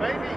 Maybe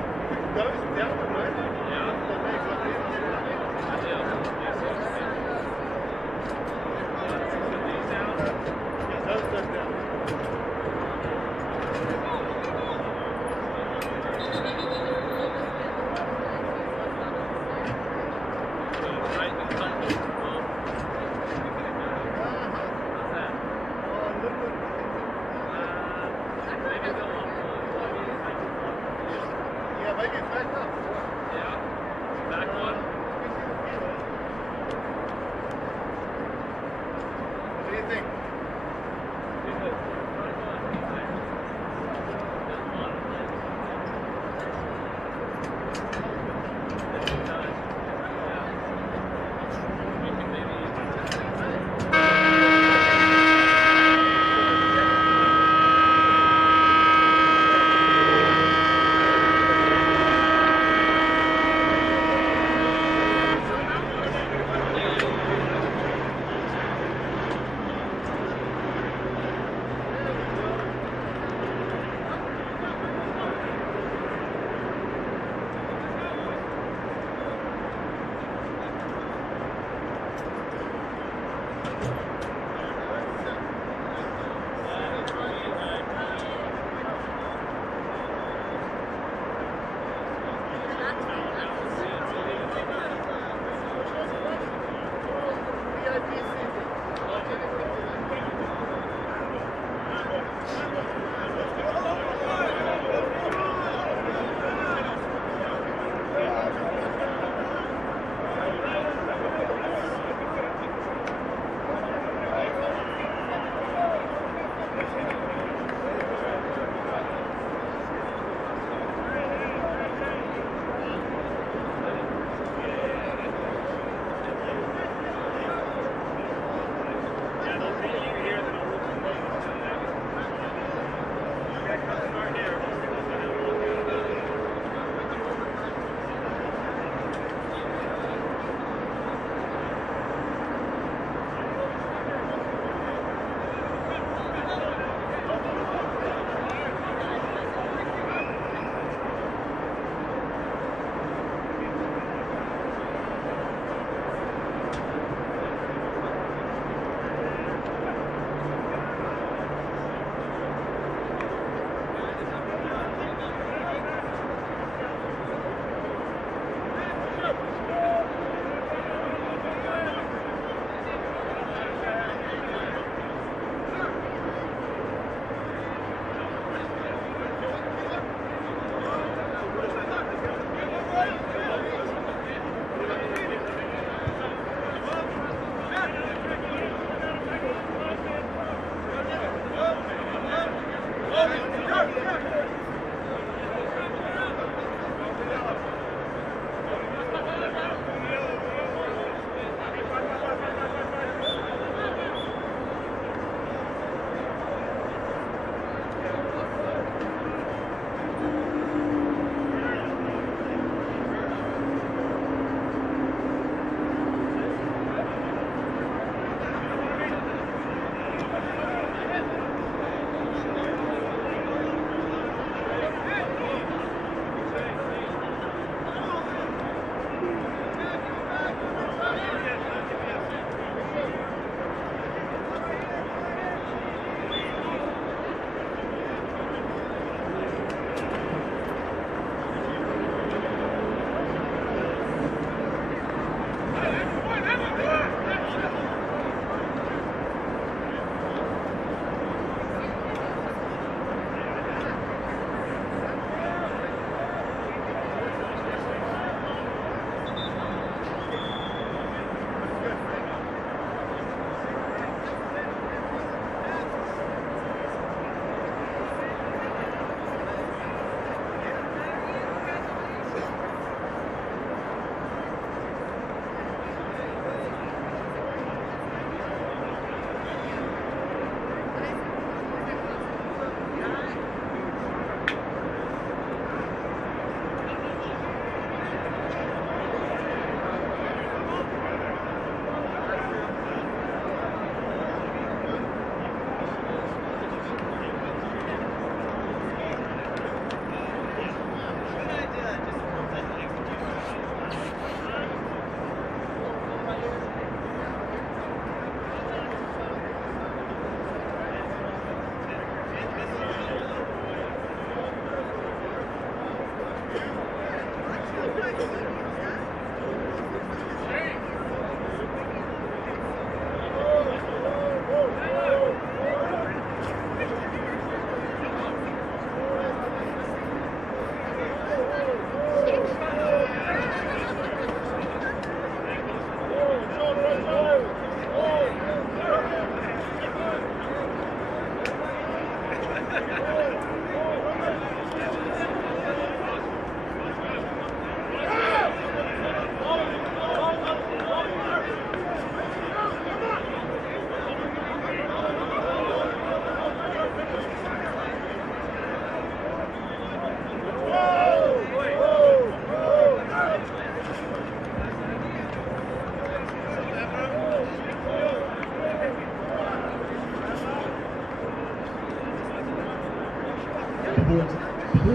For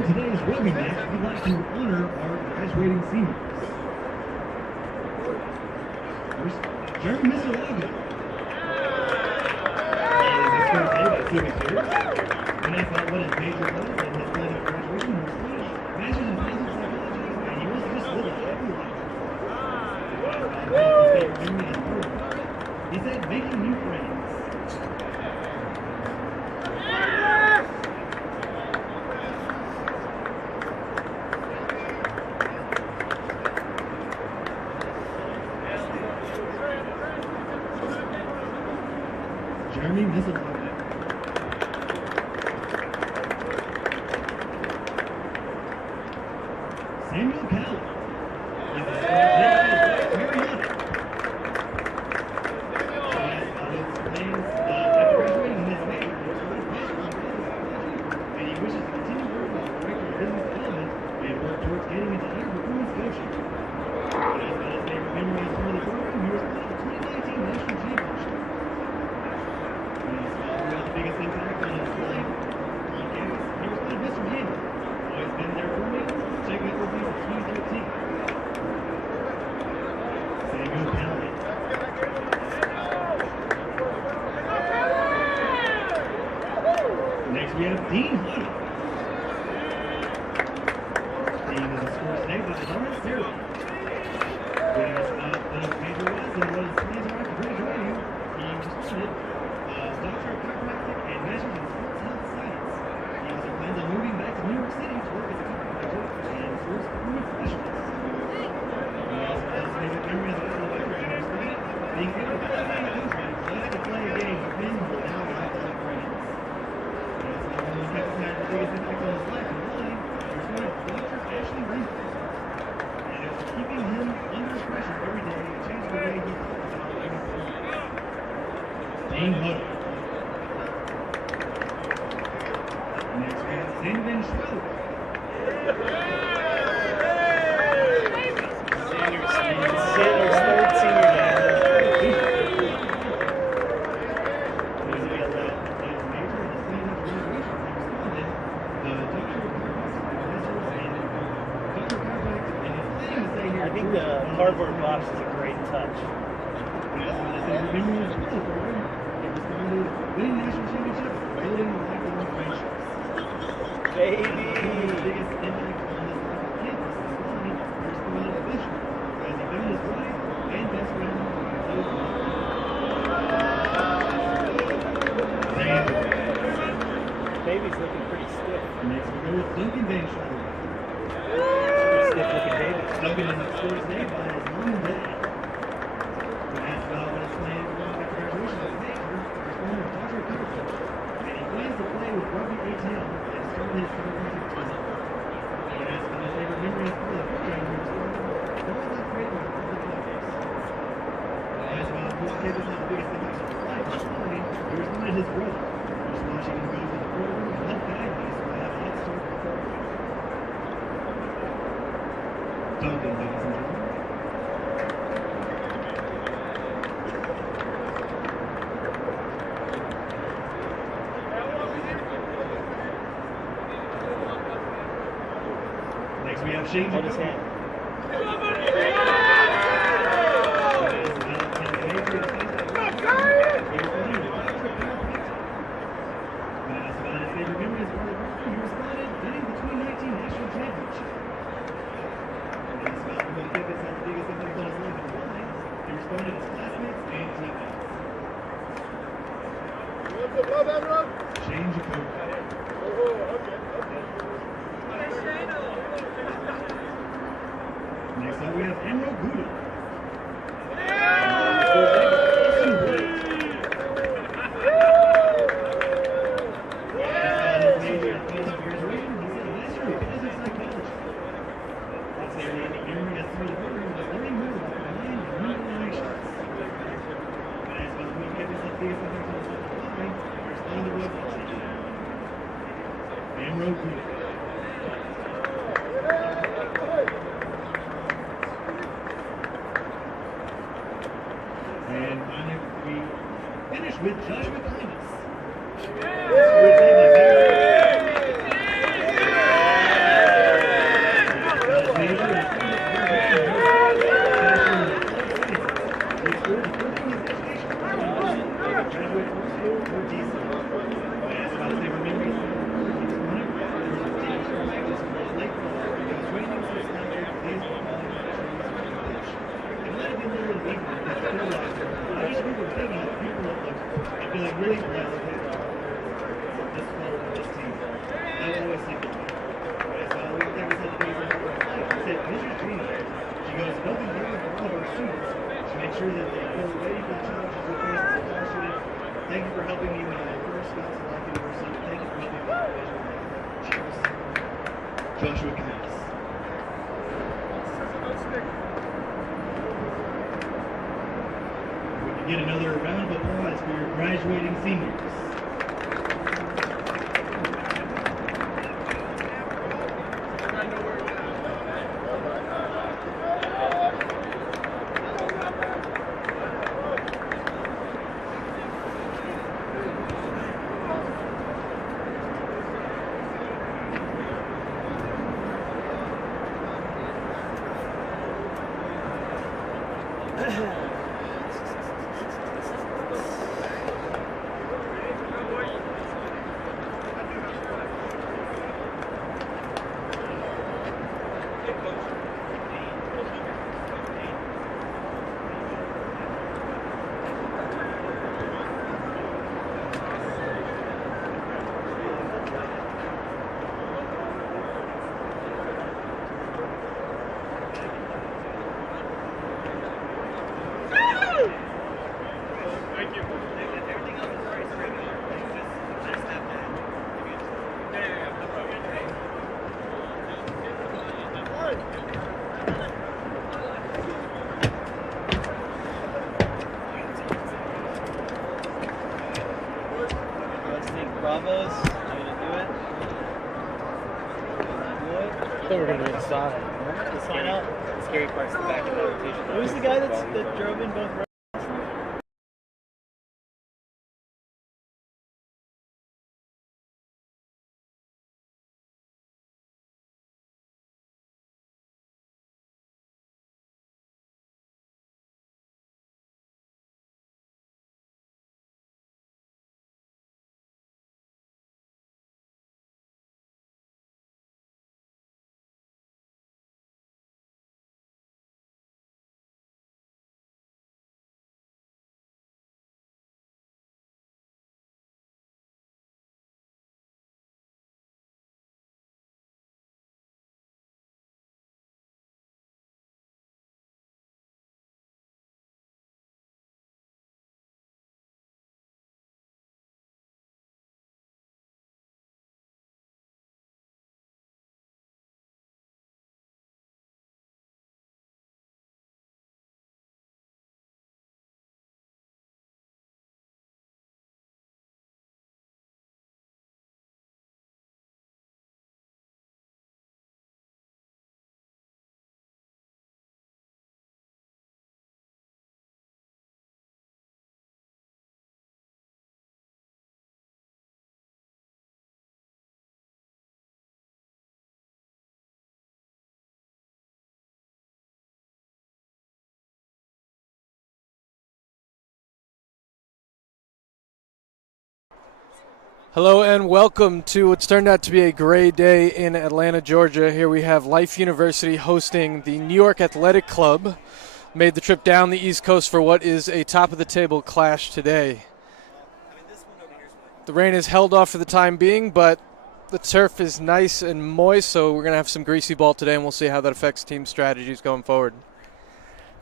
today's rugby match, we'd like to honor our graduating seniors. First, Jeremy Misalaga. He is his first day by civics here. When I thought what his major was and his plan of graduation was Spanish, Masters in Positive Psychology, and he was just with a happy life. He said making new friends. Jeremy Misalaga. Samuel Cowell. Next we have Dean Hunt. Dean is a score today by Lawrence Terry. He asked about what his major was and what his plans are after graduating. He responded, Doctor of Chiropractic and Master's in Sports Health Science. He also plans on moving back to New York City to work as a chiropractor and sports performance specialist. He also has his favorite memory as a fellow Irish and responded, being able to play in the country, just to play a game with him without outside friends. The biggest impact on his life and body was one of Dr. Ashley Ringo. And it was keeping him under pressure every day to change the way he thought about living his life. Dean Hunt. Next we have Sandman Schroeder. Sanders, third senior day. I think the cardboard box is a great touch. Winning national championships, building lifelong friendships. Baby! The biggest impact on his life of campus is why he responded officially, as he found his wife and best friend both Baby's looking pretty stiff. Next we go with Duncan Van Schreiber. Stiff looking baby. Duncan is at sports day by his mom and dad. When asked about what his plans were after graduation as a major, he responded Dr. Pepperfield, and he plans to play with Rugby ATL and start his chiropractic training. When asked about his favorite memory as part of the program, he responded, "Those that great with the topics." When asked about which campus had the biggest impact on his life, he responded his brother, just watching him go through the program and help guide me so I have a head start before me. Duncan, ladies and gentlemen. Next we have Shane. Hold his hand. Shane Jacob. Next up we have Enro Gouda. And finally, we finish with Joshua Clements. there in the evening, it's cool out there. I just remember thinking of people that look, I'd be like really blessed with this school, this team. I would always think of that. Right? So we there was a thing I said, Mrs. Gina, she goes, nothing different for all of our students to make sure that they feel ready for the challenges we face as a college student. Thank you for helping me when I first got to Life University. Thank you for helping me with my Cheers. Joshua Cass. We can get another round of applause for your graduating seniors. Bravos, you gonna do it? I think we're going to be inside. The sign out. The scary part's the back of the rotation. Who's the guy that drove in both rounds? Hello and welcome to what's turned out to be a great day in Atlanta, Georgia. Here we have Life University hosting the New York Athletic Club. Made the trip down the East Coast for what is a top-of-the-table clash today. The rain is held off for the time being, but the turf is nice and moist, so we're going to have some greasy ball today, and we'll see how that affects team strategies going forward.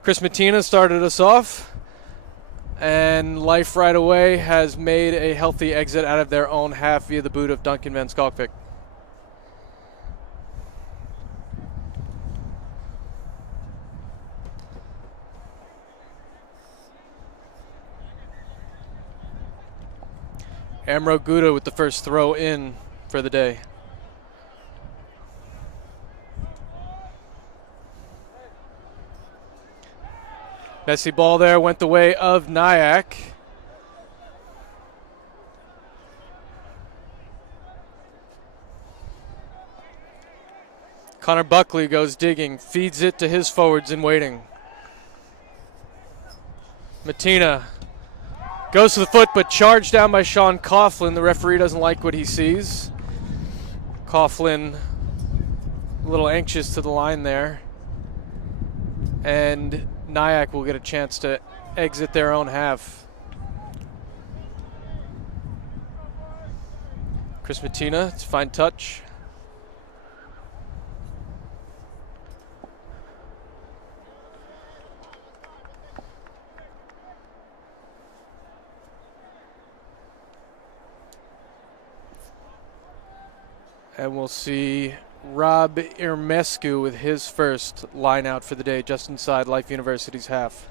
Chris Mattina started us off. And Life right away has made a healthy exit out of their own half via the boot of Duncan Van Skalkvik. Amro Gouda with the first throw in for the day. Messy ball there, went the way of NYAC. Connor Buckley goes digging, feeds it to his forwards in waiting. Mattina goes to the foot, but charged down by Sean Coughlin. The referee doesn't like what he sees. Coughlin a little anxious to the line there. And NYAC will get a chance to exit their own half. Chris Mattina, it's a fine touch. And we'll see Rob Irmescu with his first line out for the day, just inside Life University's half.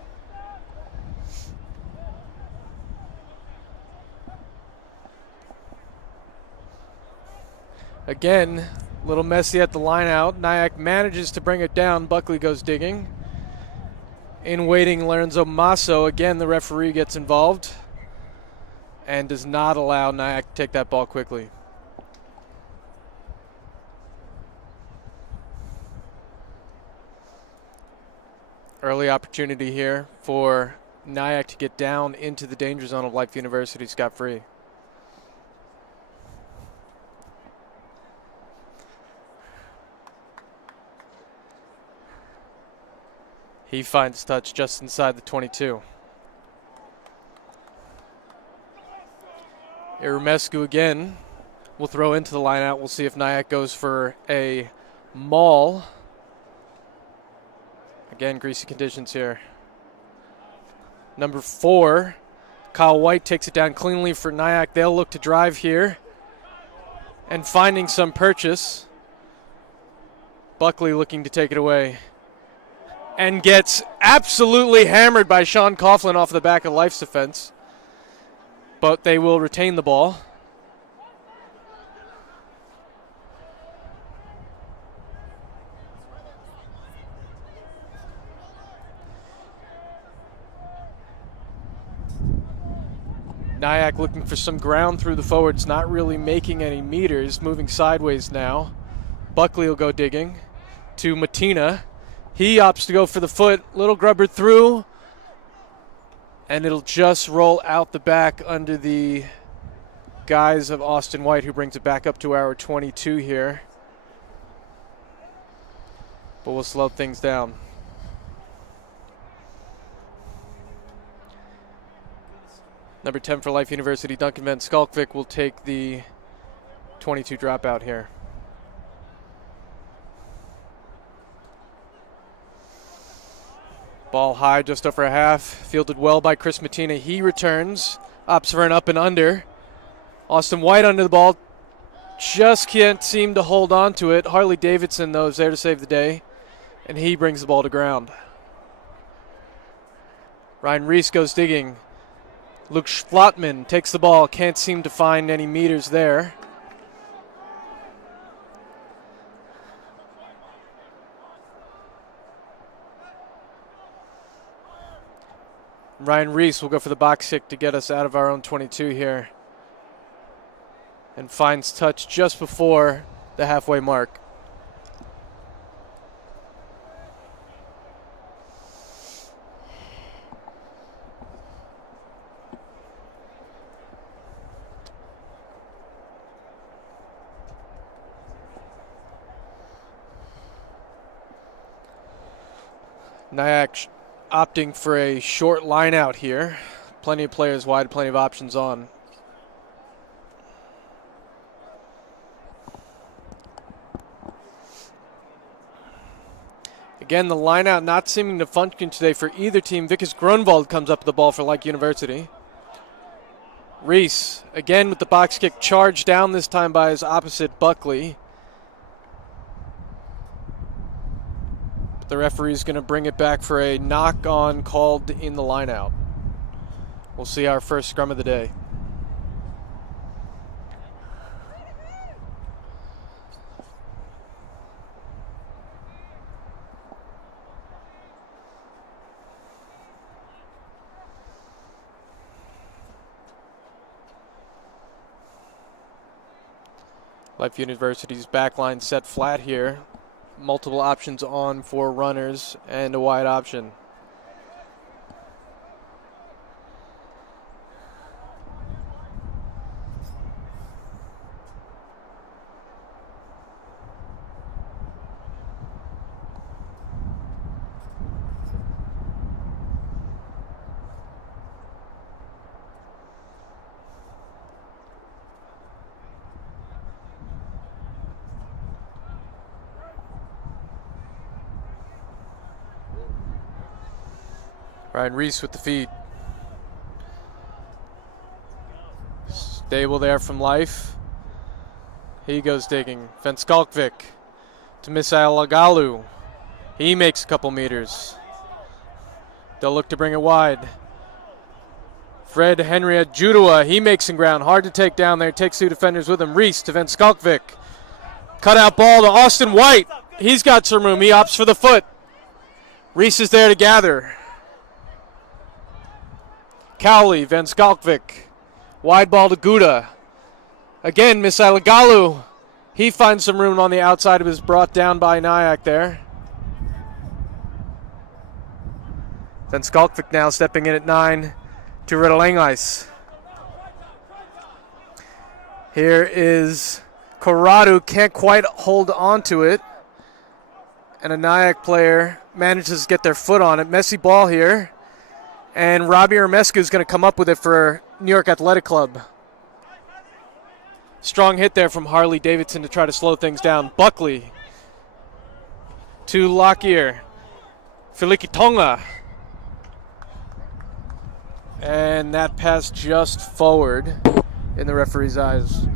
Again, a little messy at the line out. NYAC manages to bring it down. Buckley goes digging. In waiting, Lorenzo Masso. Again, the referee gets involved and does not allow NYAC to take that ball quickly. Early opportunity here for NYAC to get down into the danger zone of Life University scot-free. He finds touch just inside the 22. Irmescu again will throw into the line out. We'll see if NYAC goes for a maul. Again, greasy conditions here. Number 4, Kyle White takes it down cleanly for NYAC. They'll look to drive here. And finding some purchase. Buckley looking to take it away. And gets absolutely hammered by Sean Coughlin off the back of Life's defense. But they will retain the ball. NYAC looking for some ground through the forwards, not really making any meters, moving sideways now. Buckley will go digging to Mattina. He opts to go for the foot, little grubber through, and it'll just roll out the back under the guise of Austin White, who brings it back up to our 22 here. But we'll slow things down. Number 10 for Life University, Duncan Van Skalkvik, will take the 22 dropout here. Ball high, just over a half. Fielded well by Chris Mattina. He returns, opts for an up and under. Austin White under the ball. Just can't seem to hold on to it. Harley Davidson, though, is there to save the day. And he brings the ball to ground. Ryan Reese goes digging. Luke Schlotman takes the ball. Can't seem to find any meters there. Ryan Reese will go for the box kick to get us out of our own 22 here. And finds touch just before the halfway mark. NYAC opting for a short line out here. Plenty of players wide, plenty of options on. Again, the line out not seeming to function today for either team. Vickers Grunwald comes up with the ball for Lake University. Reese, again with the box kick, charged down this time by his opposite, Buckley. The referee is going to bring it back for a knock-on called in the line-out. We'll see our first scrum of the day. Life University's backline set flat here. Multiple options on for runners and a wide option. Ryan Reese with the feed. Stable there from Life. He goes digging. Venskalkvik to Misailagalu. He makes a couple meters. They'll look to bring it wide. Fred Henry Judua, he makes some ground. Hard to take down there. Takes two defenders with him. Reese to Venskalkvik. Cutout ball to Austin White. He's got some room. He opts for the foot. Reese is there to gather. Cowley, Venskalkvik. Wide ball to Gouda. Again, Misailagalu. He finds some room on the outside of his, brought down by NYAC there. Venskalkvik now stepping in at 9 to Riddlengais. Here is Corrado, can't quite hold on to it. And a NYAC player manages to get their foot on it. Messy ball here. And Robbie Hermescu is going to come up with it for New York Athletic Club. Strong hit there from Harley Davidson to try to slow things down. Buckley to Lockyer. Filiki Tonga. And that pass just forward in the referee's eyes.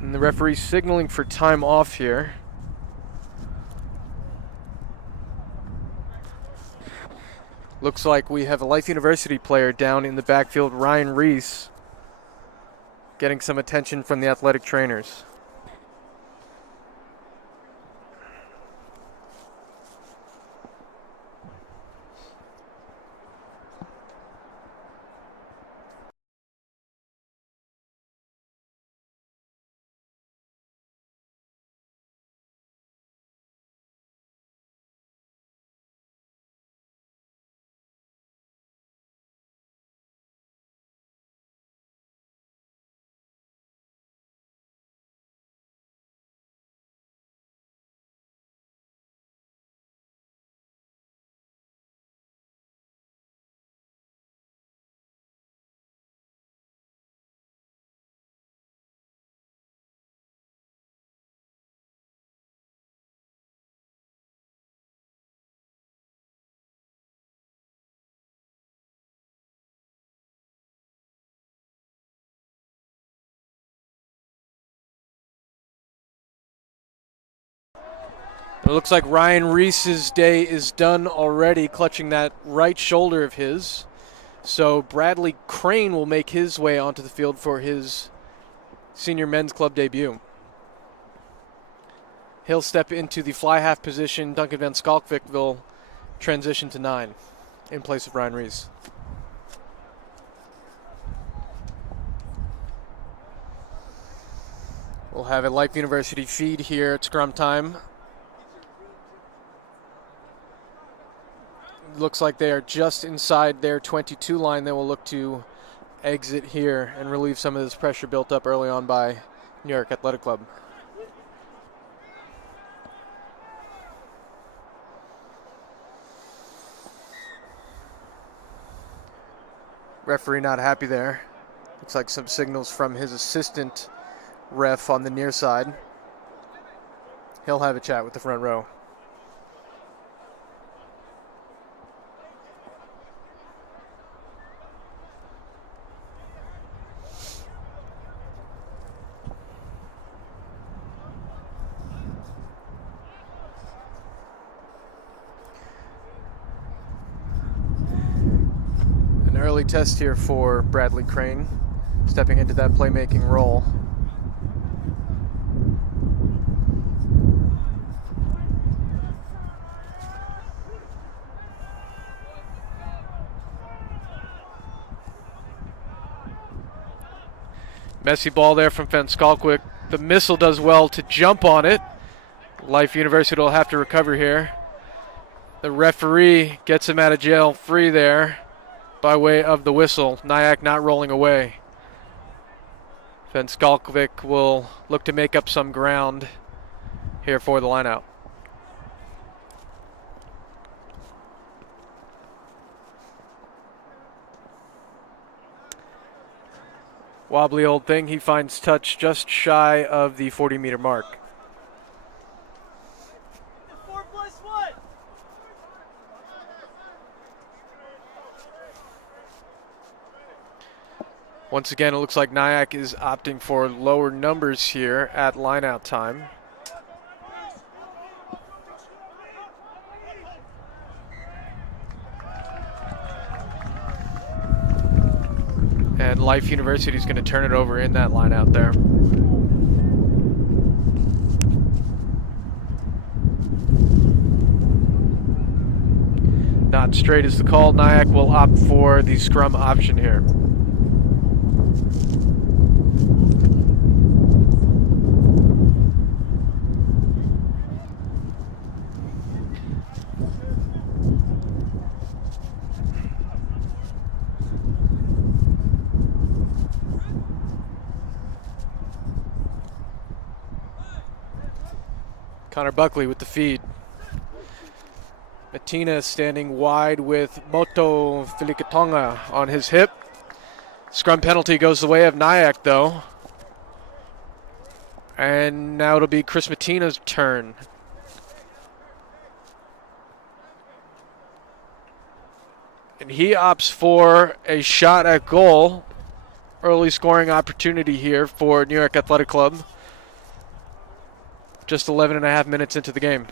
And the referee signaling for time off here. Looks like we have a Life University player down in the backfield, Ryan Reese, getting some attention from the athletic trainers. It looks like Ryan Reese's day is done already, clutching that right shoulder of his. So Bradley Crane will make his way onto the field for his senior men's club debut. He'll step into the fly half position. Duncan Venskalkvik will transition to 9 in place of Ryan Reese. We'll have a Life University feed here at scrum time. Looks like they are just inside their 22 line. They will look to exit here and relieve some of this pressure built up early on by New York Athletic Club. Referee not happy there. Looks like some signals from his assistant ref on the near side. He'll have a chat with the front row. Early test here for Bradley Crane, stepping into that playmaking role. Messy ball there from Venskalkvik. The missile does well to jump on it. Life University will have to recover here. The referee gets him out of jail free there by way of the whistle. NYAC not rolling away. Venskalkvik will look to make up some ground here for the lineout. Wobbly old thing. He finds touch just shy of the 40-meter mark. 4+1. Once again, it looks like NYAC is opting for lower numbers here at lineout time. And Life University is going to turn it over in that line out there. Not straight is the call. NYAC will opt for the scrum option here. Connor Buckley with the feed. Matina standing wide with Moto Filikatonga on his hip. Scrum penalty goes the way of NYAC though. And now it'll be Chris Matina's turn. And he opts for a shot at goal. Early scoring opportunity here for New York Athletic Club. Just 11 and a half minutes into the game.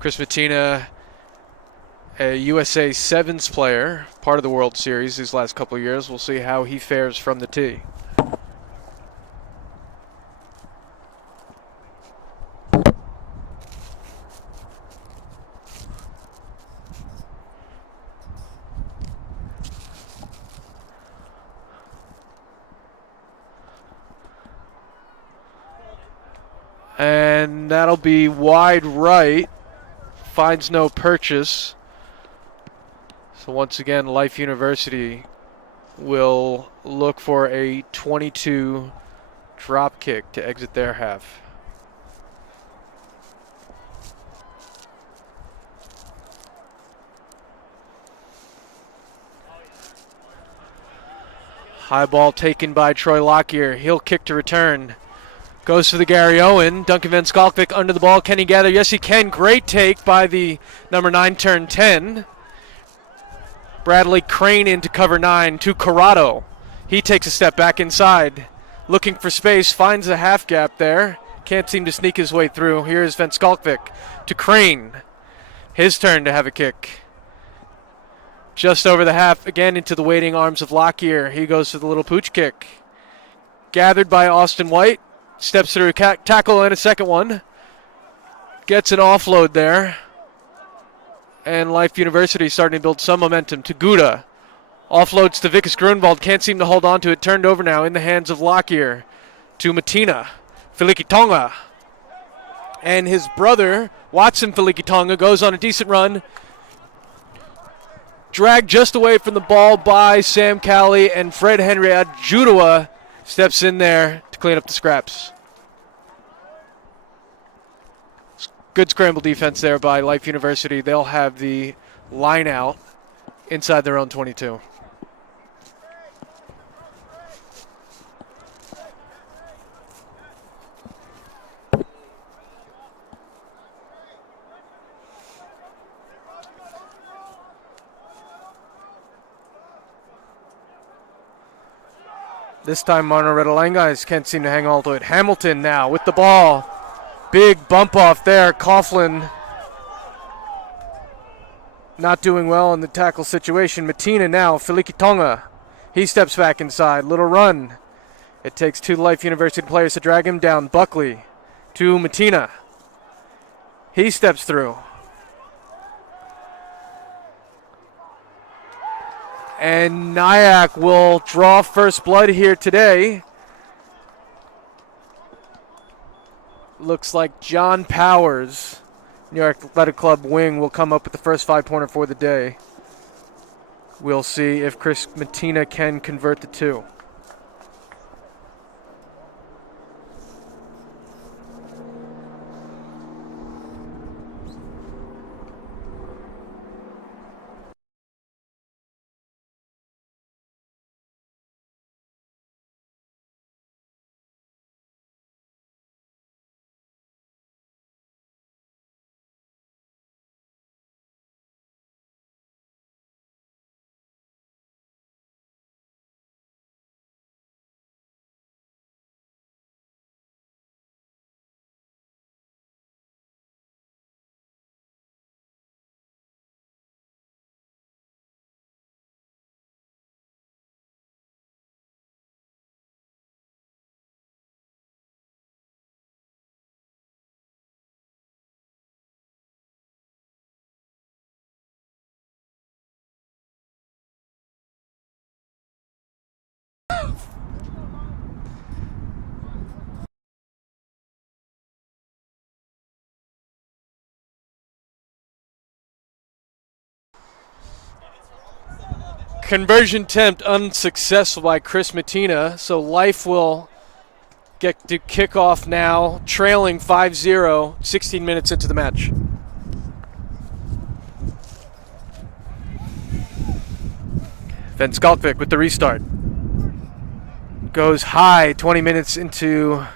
Chris Matina, a USA Sevens player, part of the World Series these last couple of years. We'll see how he fares from the tee. And that'll be wide right. Finds no purchase. So once again, Life University will look for a 22 drop kick to exit their half. High ball taken by Troy Lockyer. He'll kick to return. Goes for the Gary Owen. Duncan Van Skalkvik under the ball. Can he gather? Yes, he can. Great take by the number 9, turn 10. Bradley Crane into cover 9 to Corrado. He takes a step back inside. Looking for space. Finds a half gap there. Can't seem to sneak his way through. Here's Van Skalkvik to Crane. His turn to have a kick. Just over the half. Again into the waiting arms of Lockyer. He goes for the little pooch kick. Gathered by Austin White. Steps through a tackle and a second one. Gets an offload there. And Life University starting to build some momentum. To Gouda. Offloads to Vikas Grunwald. Can't seem to hold on to it. Turned over now in the hands of Lockyer. To Matina. Filikitonga. And his brother, Watson Filikitonga, goes on a decent run. Dragged just away from the ball by Sam Cowley. And Fred Henry Adjudua steps in there to clean up the scraps. Good scramble defense there by Life University. They'll have the line out inside their own 22. This time Marno Redalenga can't seem to hang on to it. Hamilton now with the ball. Big bump off there. Coughlin not doing well in the tackle situation. Matina now. Filikitonga. He steps back inside. Little run. It takes two Life University players to drag him down. Buckley to Matina. He steps through. And NYAC will draw first blood here today. Looks like John Powers, New York Athletic Club wing, will come up with the first 5-pointer for the day. We'll see if Chris Matina can convert the two. Conversion attempt unsuccessful by Chris Mattina, so Life will get to kick off now, trailing 5-0, 16 minutes into the match. Van Skalkvik with the restart. Goes high 20 minutes into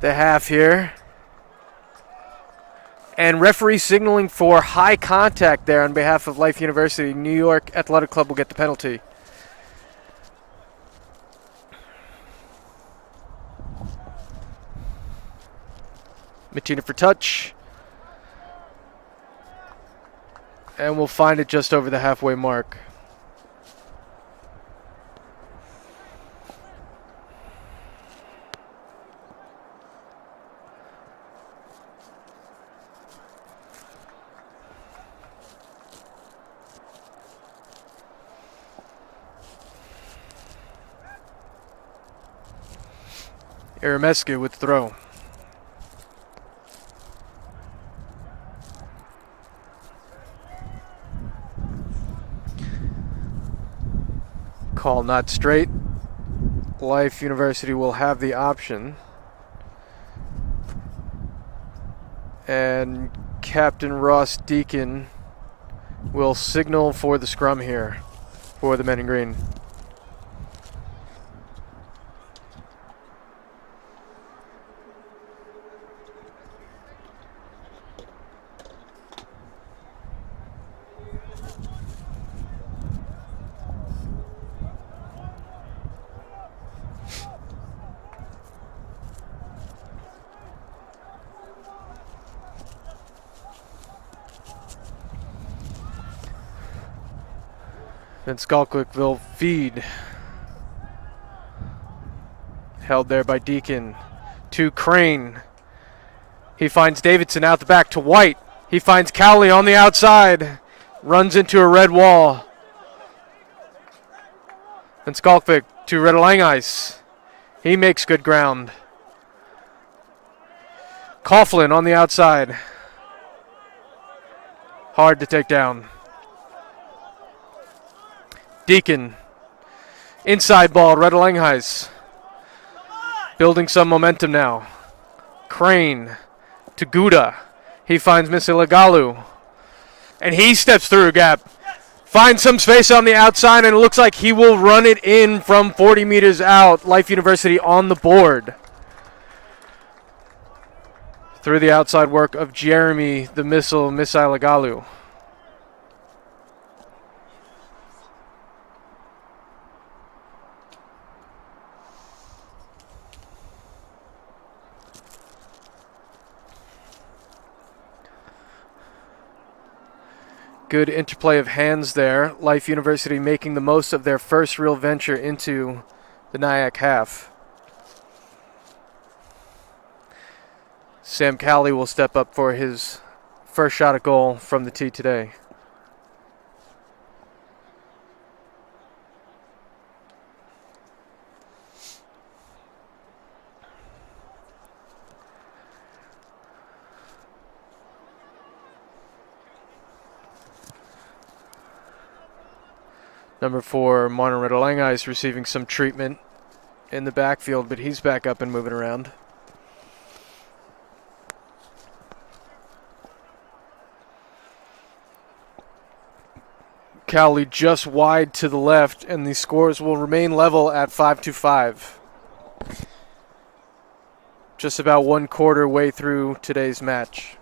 the half here. And referee signaling for high contact there on behalf of Life University. New York Athletic Club will get the penalty. Mattina for touch. And we'll find it just over the halfway mark. Aramescu with throw. Call not straight. Life University will have the option. And Captain Ross Deacon will signal for the scrum here for the men in green. And Skalkvik will feed. Held there by Deacon. To Crane. He finds Davidson out the back to White. He finds Cowley on the outside. Runs into a red wall. And Skalkvik to Red Langeis. He makes good ground. Coughlin on the outside. Hard to take down. Deacon. Inside ball, Red Langeis. Building some momentum now. Crane to Gouda. He finds Misilagalu. And he steps through a gap. Finds some space on the outside, and it looks like he will run it in from 40 meters out. Life University on the board. Through the outside work of Jeremy the Misilagalu. Good interplay of hands there. Life University making the most of their first real venture into the NYAC half. Sam Cowley will step up for his first shot at goal from the tee today. Number 4, Martin Redelanga is receiving some treatment in the backfield, but he's back up and moving around. Cowley just wide to the left, and the scores will remain level at 5-5. Just about 1/4 way through today's match.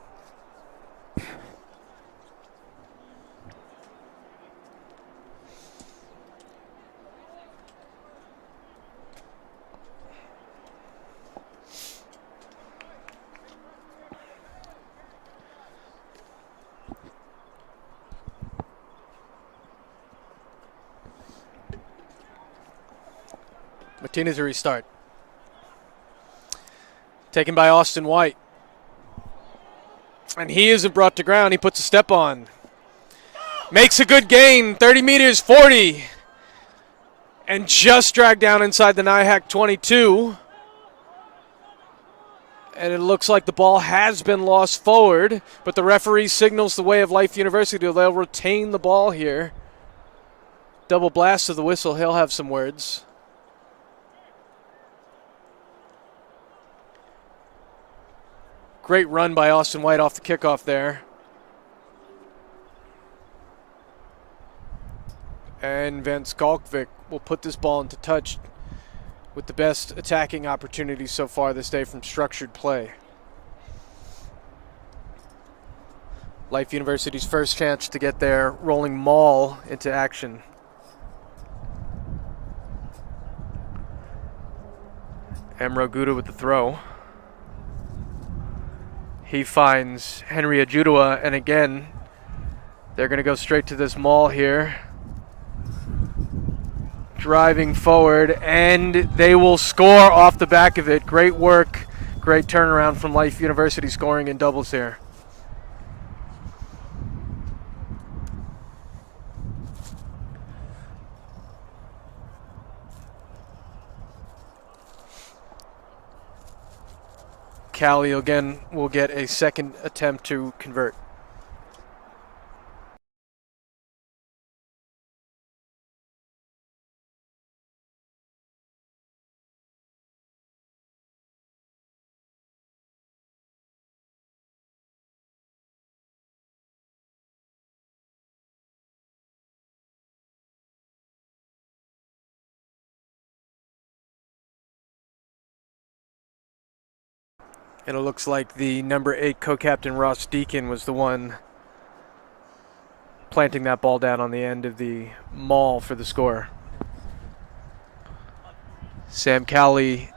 Martinez a restart. Taken by Austin White. And he isn't brought to ground. He puts a step on. Makes a good gain. 30 meters, 40. And just dragged down inside the NYAC 22. And it looks like the ball has been lost forward. But the referee signals the way of Life University. They'll retain the ball here. double blast of the whistle, he'll have some words. Great run by Austin White off the kickoff there. And Van Skalkvik will put this ball into touch with the best attacking opportunities so far this day from structured play. Life University's first chance to get their rolling maul into action. Emro Guda with the throw. He finds Henry Ajudua, and again, they're going to go straight to this maul here. Driving forward, and they will score off the back of it. Great work, great turnaround from Life University, scoring in doubles here. Callie again will get a second attempt to convert. And it looks like the number 8 co-captain Ross Deacon was the one planting that ball down on the end of the maul for the score. Sam Cowley,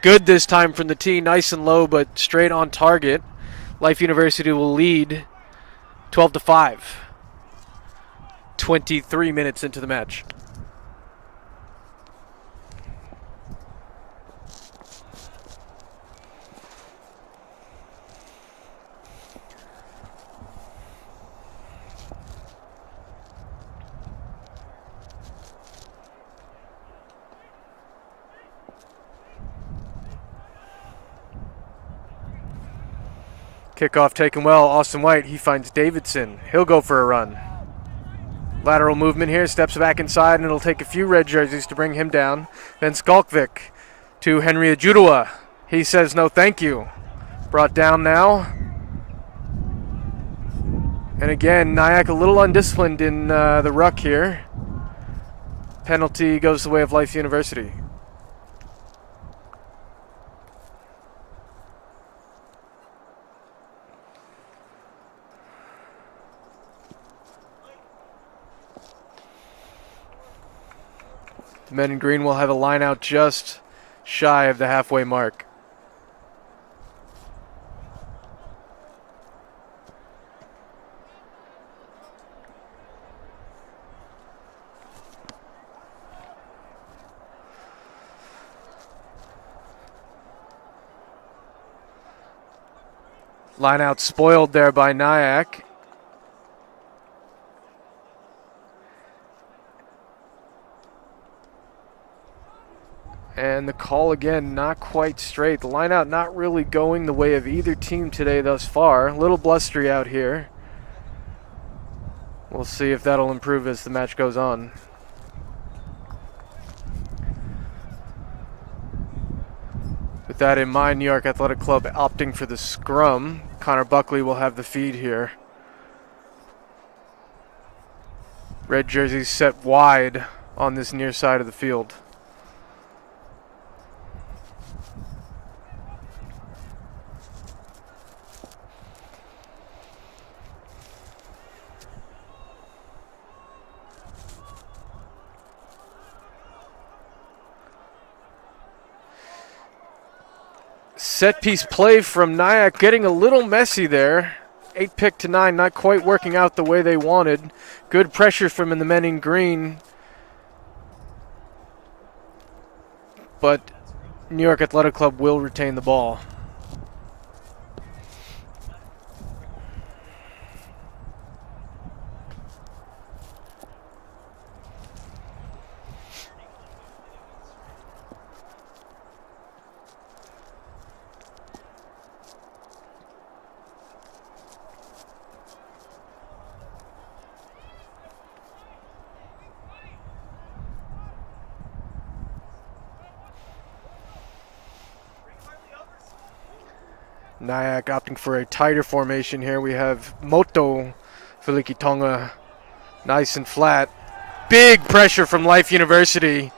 good this time from the tee, nice and low but straight on target. Life University will lead 12-5. 23 minutes into the match. Kickoff taken well. Austin White, he finds Davidson. He'll go for a run. Lateral movement here, steps back inside, and it'll take a few red jerseys to bring him down. Then Skalkvik to Henry Ajudua. He says no thank you. Brought down now. And again, NYAC a little undisciplined in the ruck here. Penalty goes the way of Life University. The men in green will have a line out just shy of the halfway mark. Line out spoiled there by NYAC. And the call again, not quite straight. The line out not really going the way of either team today thus far. A little blustery out here. We'll see if that'll improve as the match goes on. With that in mind, New York Athletic Club opting for the scrum. Connor Buckley will have the feed here. Red jerseys set wide on this near side of the field. Set piece play from NYAC getting a little messy there. 8 pick to 9, not quite working out the way they wanted. Good pressure from the men in green. But New York Athletic Club will retain the ball. NYAC opting for a tighter formation here. We have Moto Filikitonga nice and flat. Big pressure from Life University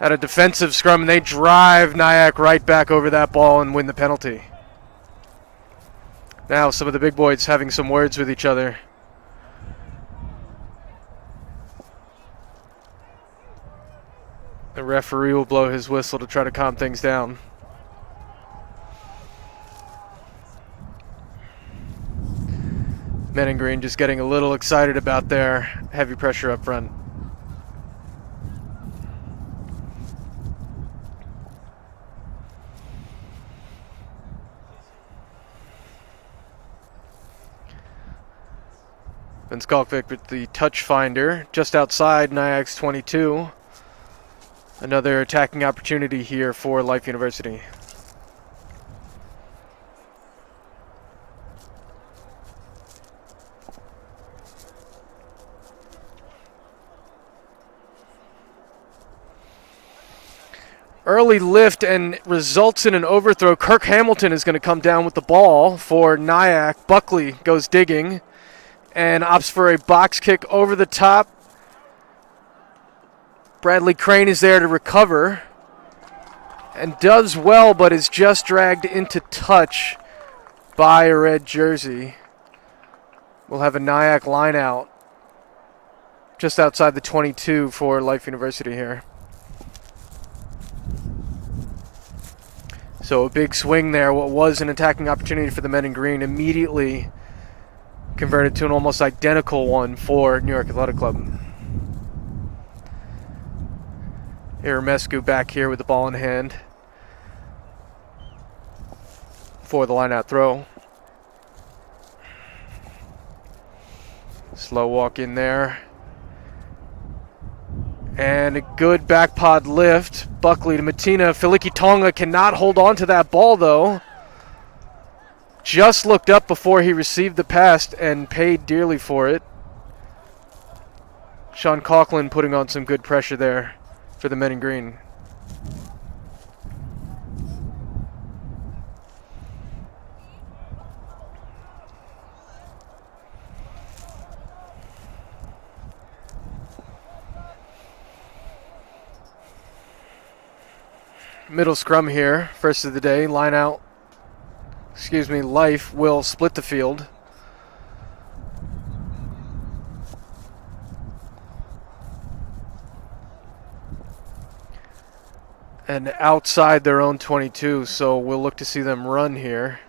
at a defensive scrum, and they drive NYAC right back over that ball and win the penalty. Now some of the big boys having some words with each other. The referee will blow his whistle to try to calm things down. Men in green just getting a little excited about their heavy pressure up front. Ben Skalkvik with the touch finder just outside NYAC's 22. Another attacking opportunity here for Life University. Early lift and results in an overthrow. Kirk Hamilton is going to come down with the ball for NYAC. Buckley goes digging and opts for a box kick over the top. Bradley Crane is there to recover and does well, but is just dragged into touch by a red jersey. We'll have a NYAC line out just outside the 22 for Life University here. So a big swing there. What was an attacking opportunity for the men in green immediately converted to an almost identical one for New York Athletic Club. Iramescu back here with the ball in hand for the line-out throw. Slow walk in there. And a good back pod lift. Buckley to Matina. Filikitonga cannot hold on to that ball, though. Just looked up before he received the pass and paid dearly for it. Sean Coughlin putting on some good pressure there for the men in green. Middle scrum here, first of the day. Line out, Life will split the field. And outside their own 22, so we'll look to see them run here.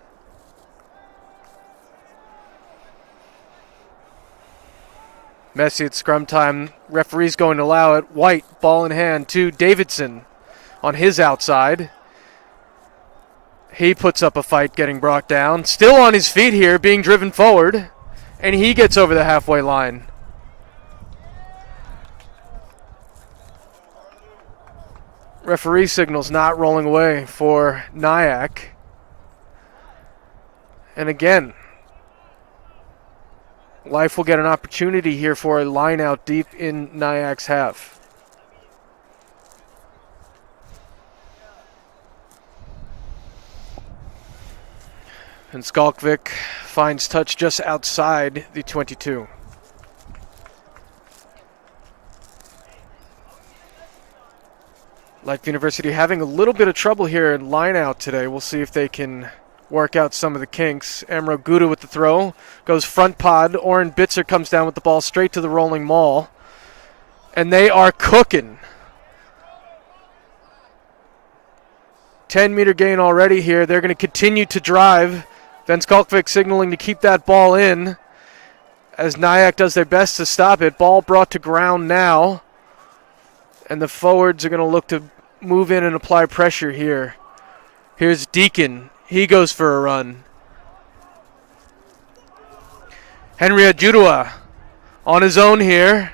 Messy at scrum time. Referee's going to allow it. White, ball in hand to Davidson on his outside. He puts up a fight getting brought down. Still on his feet here, being driven forward. And he gets over the halfway line. Referee signals not rolling away for NYAC. And again, Life will get an opportunity here for a line out deep in NYAC's half. And Skalkvik finds touch just outside the 22. Life University having a little bit of trouble here in line out today. We'll see if they can work out some of the kinks. Amro Gouda with the throw. Goes front pod. Oren Bitzer comes down with the ball straight to the rolling maul. And they are cooking. 10-meter gain already here. They're going to continue to drive. Van Skalkvik signaling to keep that ball in as NYAC does their best to stop it. Ball brought to ground now. And the forwards are going to look to move in and apply pressure here. Here's Deacon. He goes for a run. Henry Ajudua on his own here.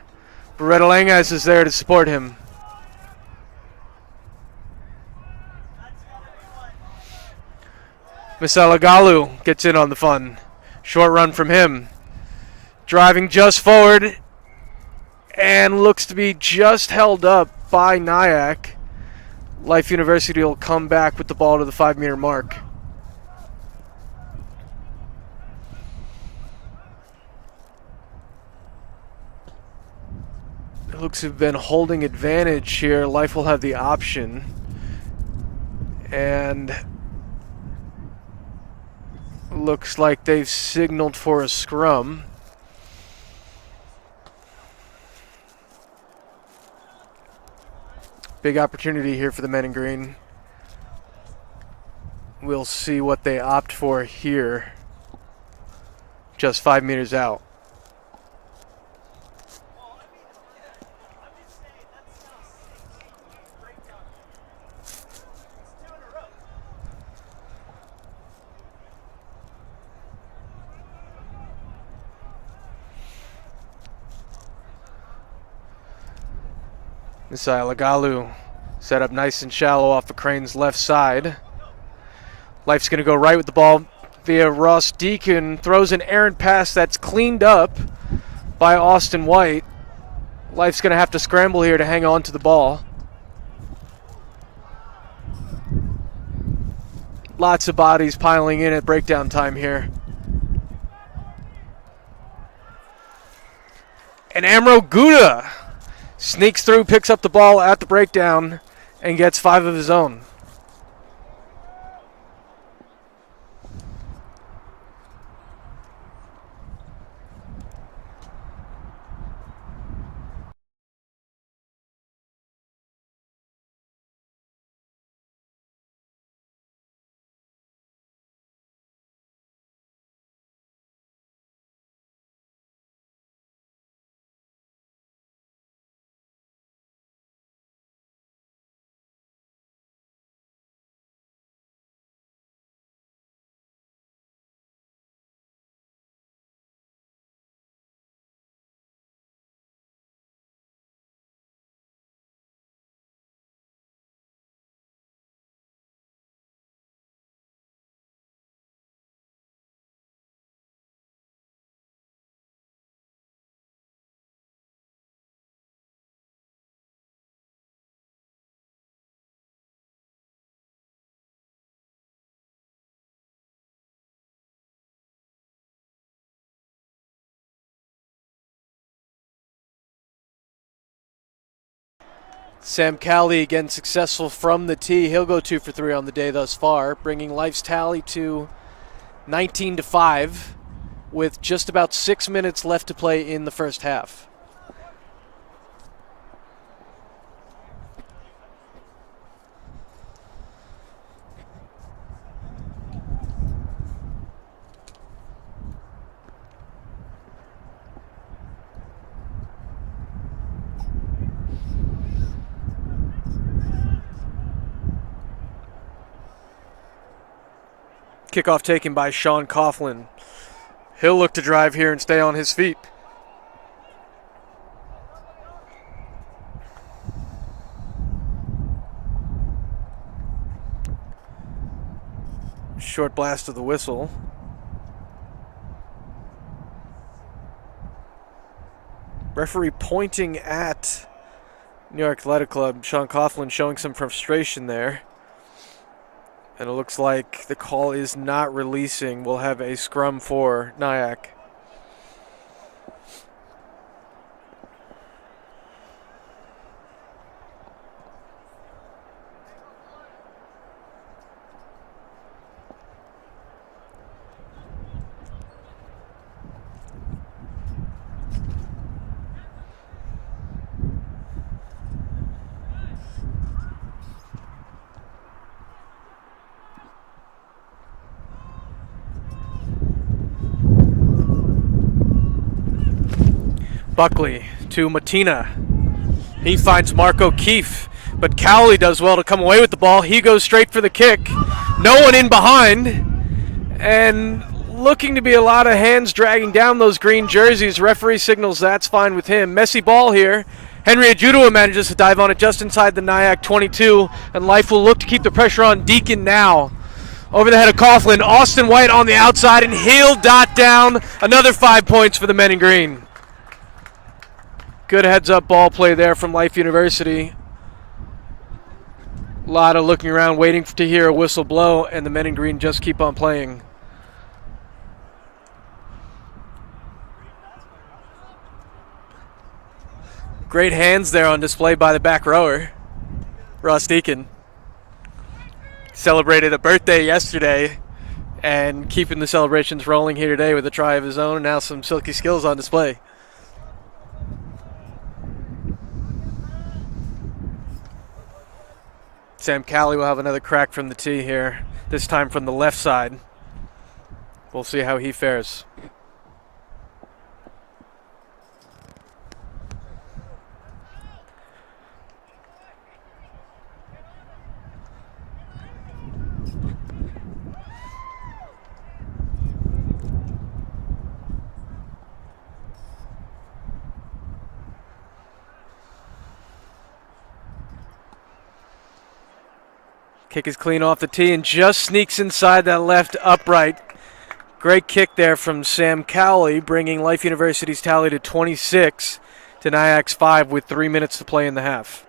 Beretta Langas is there to support him. Misalagalu gets in on the fun. Short run from him. Driving just forward and looks to be just held up by NYAC. Life University will come back with the ball to the 5-meter mark. Looks to have been holding advantage here. Life will have the option. And looks like they've signaled for a scrum. Big opportunity here for the men in green. We'll see what they opt for here. Just 5 meters out. Missile Lagalu set up nice and shallow off of Crane's left side. Life's going to go right with the ball via Ross Deacon. Throws an errant pass that's cleaned up by Austin White. Life's going to have to scramble here to hang on to the ball. Lots of bodies piling in at breakdown time here. And Amro Gouda sneaks through, picks up the ball at the breakdown, and gets 5 of his own. Sam Cowley again successful from the tee. He'll go 2 for 3 on the day thus far, bringing Life's tally to 19-5 with just about 6 minutes left to play in the first half. Kickoff taken by Sean Coughlin. He'll look to drive here and stay on his feet. Short blast of the whistle. Referee pointing at New York Athletic Club. Sean Coughlin showing some frustration there. And it looks like the call is not releasing. We'll have a scrum for NYAC. Buckley to Matina. He finds Mark O'Keefe, but Cowley does well to come away with the ball. He goes straight for the kick. No one in behind. And looking to be a lot of hands dragging down those green jerseys. Referee signals that's fine with him. Messy ball here. Henry Ajudua manages to dive on it just inside the NYAC 22, and Life will look to keep the pressure on Deacon now. Over the head of Coughlin, Austin White on the outside, and he'll dot down another 5 points for the men in green. Good heads-up ball play there from Life University. A lot of looking around, waiting to hear a whistle blow, and the men in green just keep on playing. Great hands there on display by the back rower, Ross Deacon. Celebrated a birthday yesterday and keeping the celebrations rolling here today with a try of his own and now some silky skills on display. Sam Cowley will have another crack from the tee here, this time from the left side. We'll see how he fares. Kick is clean off the tee and just sneaks inside that left upright. Great kick there from Sam Cowley, bringing Life University's tally to 26 to NYAC's 5 with 3 minutes to play in the half.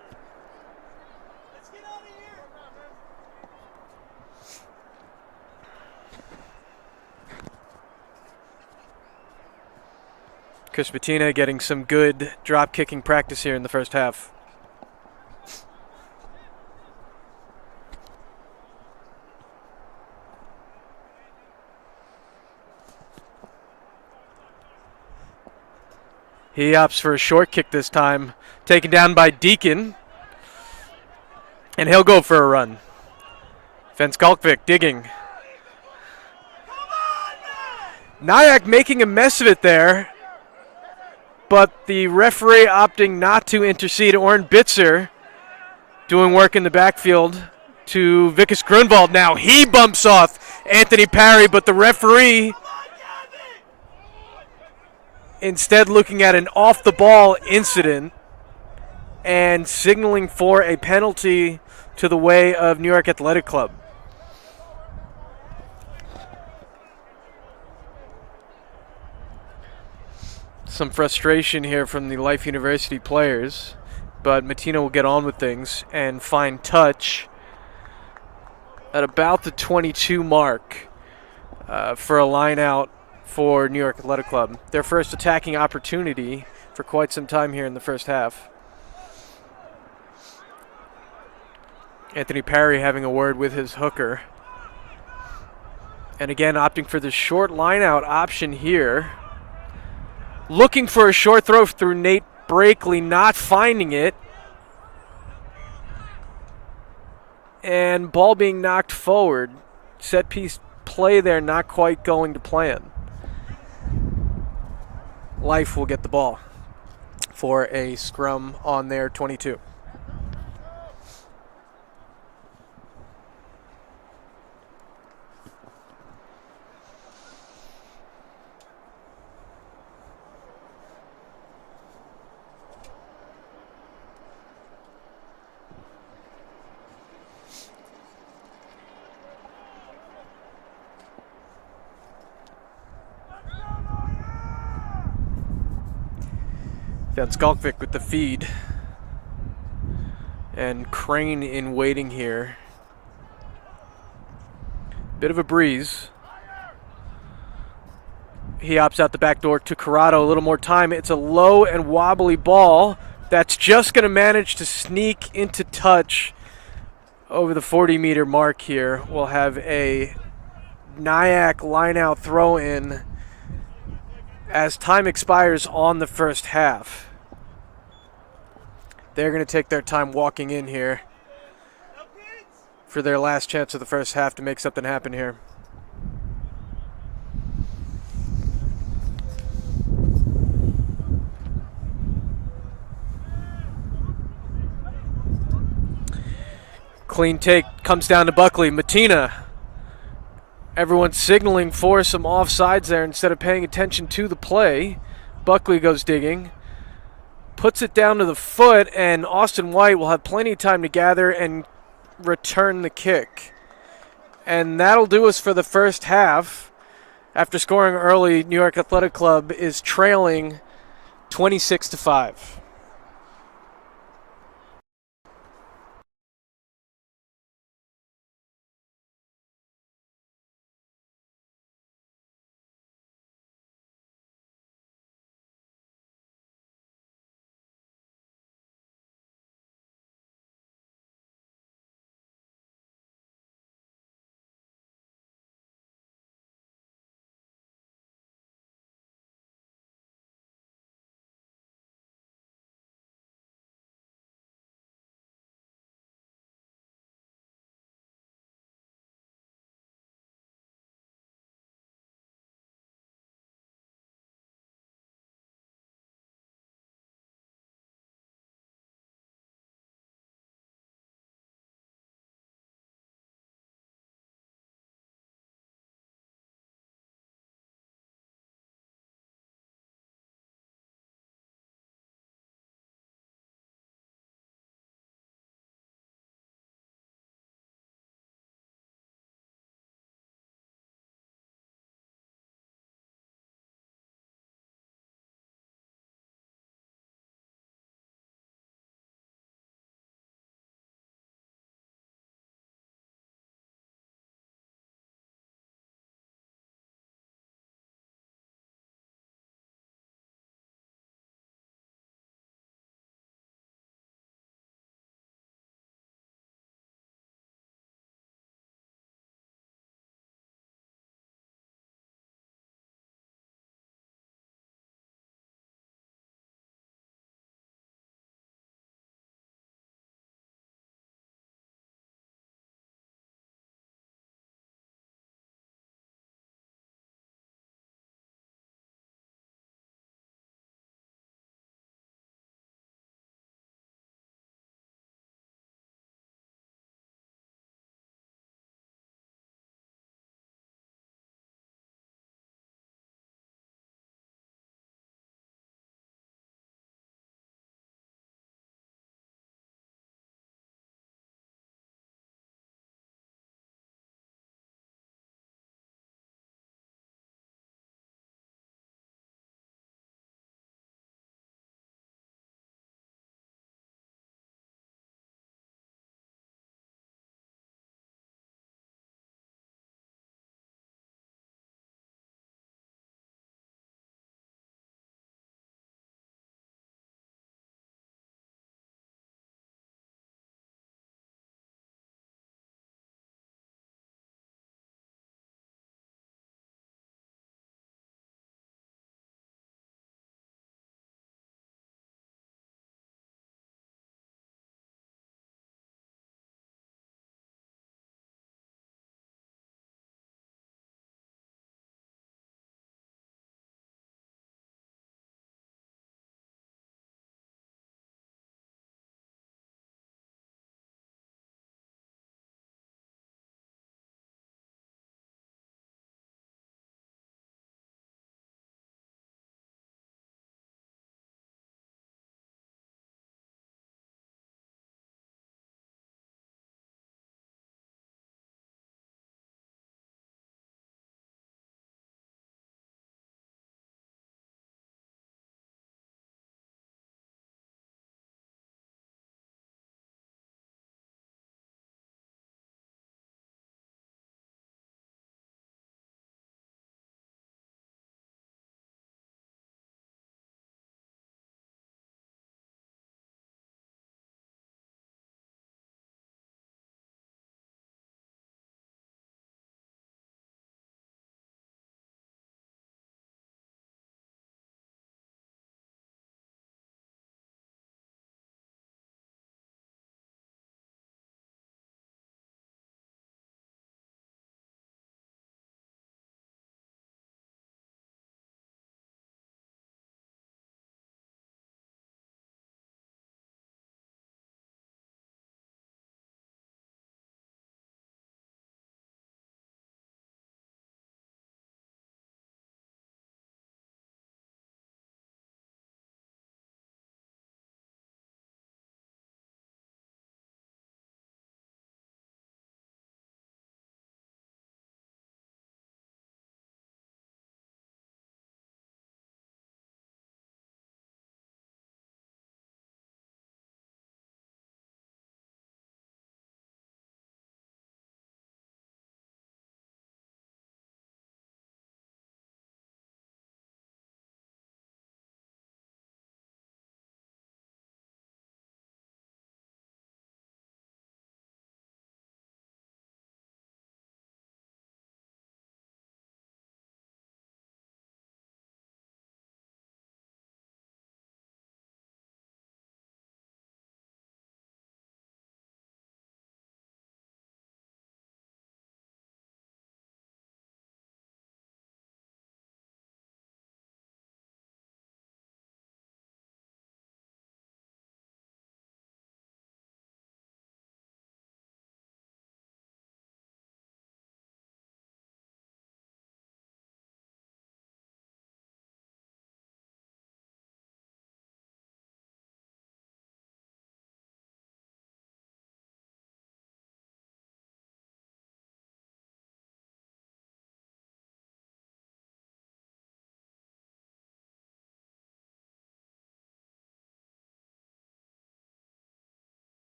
Let's get out of here. Chris Bettina getting some good drop kicking practice here in the first half. He opts for a short kick this time, taken down by Deacon, and he'll go for a run. Venskalkvik digging. NYAC making a mess of it there, but the referee opting not to intercede. Oren Bitzer doing work in the backfield to Vikas Grunwald now. He bumps off Anthony Parry, but the referee instead looking at an off-the-ball incident and signaling for a penalty to the way of New York Athletic Club. Some frustration here from the Life University players, but Matina will get on with things and find touch at about the 22 mark for a line out for New York Athletic Club. Their first attacking opportunity for quite some time here in the first half. Anthony Parry having a word with his hooker. And again, opting for the short line out option here. Looking for a short throw through Nate Brakely, not finding it. And ball being knocked forward. Set piece play there, not quite going to plan. Life will get the ball for a scrum on their 22. Venskalkvik with the feed. And Crane in waiting here. Bit of a breeze. He opts out the back door to Corrado. A little more time. It's a low and wobbly ball that's just going to manage to sneak into touch over the 40-meter mark here. We'll have a NYAC line-out throw-in as time expires on the first half. They're going to take their time walking in here for their last chance of the first half to make something happen here. Clean take comes down to Buckley. Matina. Everyone's signaling for some offsides there instead of paying attention to the play. Buckley goes digging. Puts it down to the foot, and Austin White will have plenty of time to gather and return the kick. And that'll do us for the first half. After scoring early, New York Athletic Club is trailing 26-5.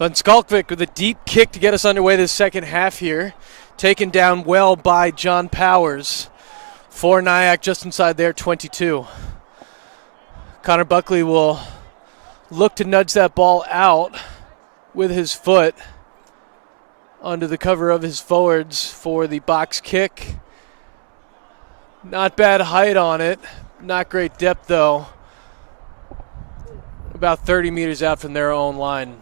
Van Skalkvik with a deep kick to get us underway this second half here. Taken down well by John Powers for NYAC just inside their 22. Connor Buckley will look to nudge that ball out with his foot under the cover of his forwards for the box kick. Not bad height on it. Not great depth though. About 30 meters out from their own line.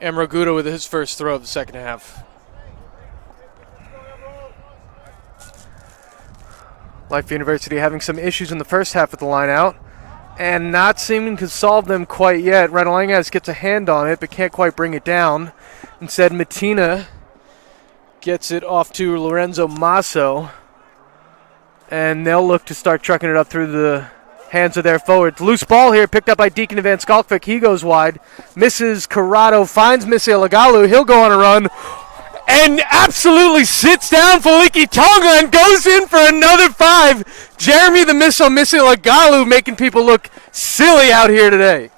Emraguda with his first throw of the second half. Life University having some issues in the first half with the line out and not seeming to solve them quite yet. Redelangas gets a hand on it but can't quite bring it down. Instead, Matina gets it off to Lorenzo Masso, and they'll look to start trucking it up through the hands of their forwards. Loose ball here, picked up by Deacon Van Skalkvik. He goes wide, misses Corrado, finds Missy Lagalu. He'll go on a run and absolutely sits down Feliki Tonga and goes in for another 5. Jeremy the Missile, Missy Lagalu making people look silly out here today.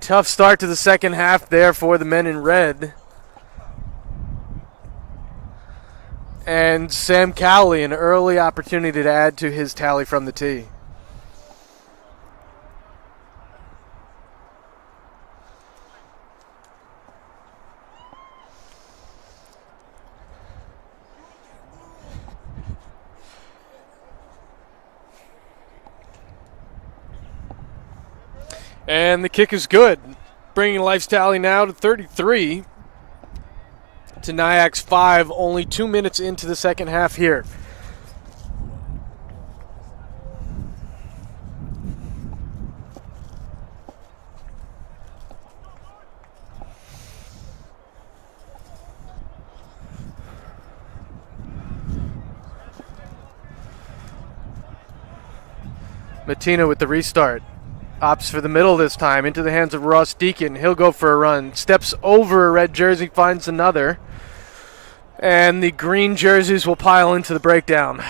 Tough start to the second half there for the men in red. And Sam Cowley, an early opportunity to add to his tally from the tee. And the kick is good, bringing Life's tally now to 33 to NYAC's 5, only 2 minutes into the second half here. Matina with the restart. Opts for the middle this time, into the hands of Ross Deacon. He'll go for a run. Steps over a red jersey, finds another. And the green jerseys will pile into the breakdown.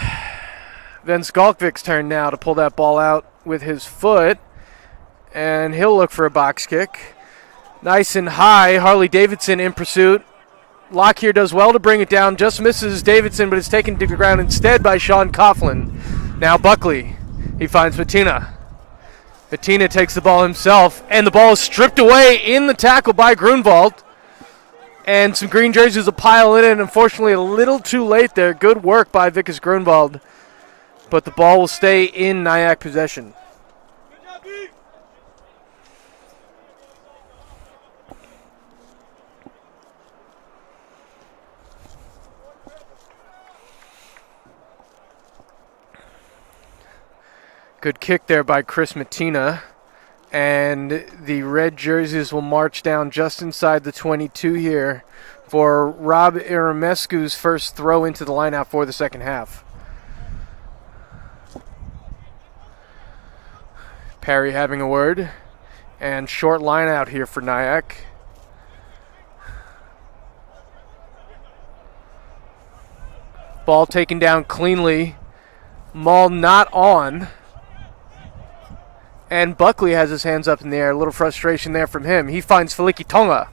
Then Skalkvik's turn now to pull that ball out with his foot. And he'll look for a box kick. Nice and high. Harley Davidson in pursuit. Lockyer does well to bring it down. Just misses Davidson, but it's taken to the ground instead by Sean Coughlin. Now Buckley. He finds Matina. Matina takes the ball himself, and the ball is stripped away in the tackle by Grunwald. And some green jerseys will pile in it. Unfortunately, a little too late there. Good work by Vickers Grunwald. But the ball will stay in NYAC possession. Good kick there by Chris Matina. And the red jerseys will march down just inside the 22 here for Rob Iramescu's first throw into the lineout for the second half. Perry having a word. And short lineout here for NYAC. Ball taken down cleanly. Maul not on. And Buckley has his hands up in the air. A little frustration there from him. He finds Feliki Tonga,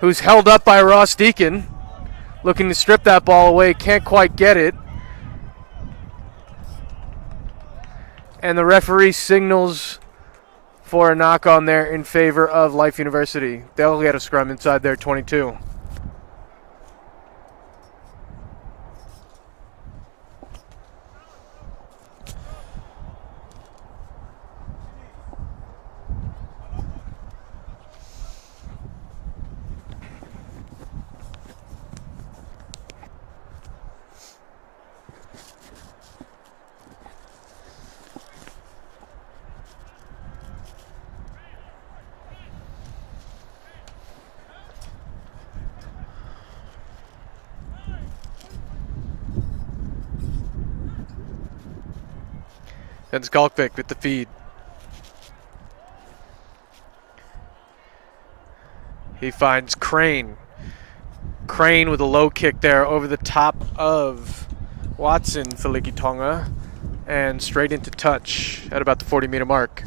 who's held up by Ross Deacon. Looking to strip that ball away. Can't quite get it. And the referee signals for a knock on there in favor of Life University. They'll get a scrum inside their 22. And Skalkvik with the feed. He finds Crane. Crane with a low kick there over the top of Watson for Likitonga and straight into touch at about the 40-meter mark.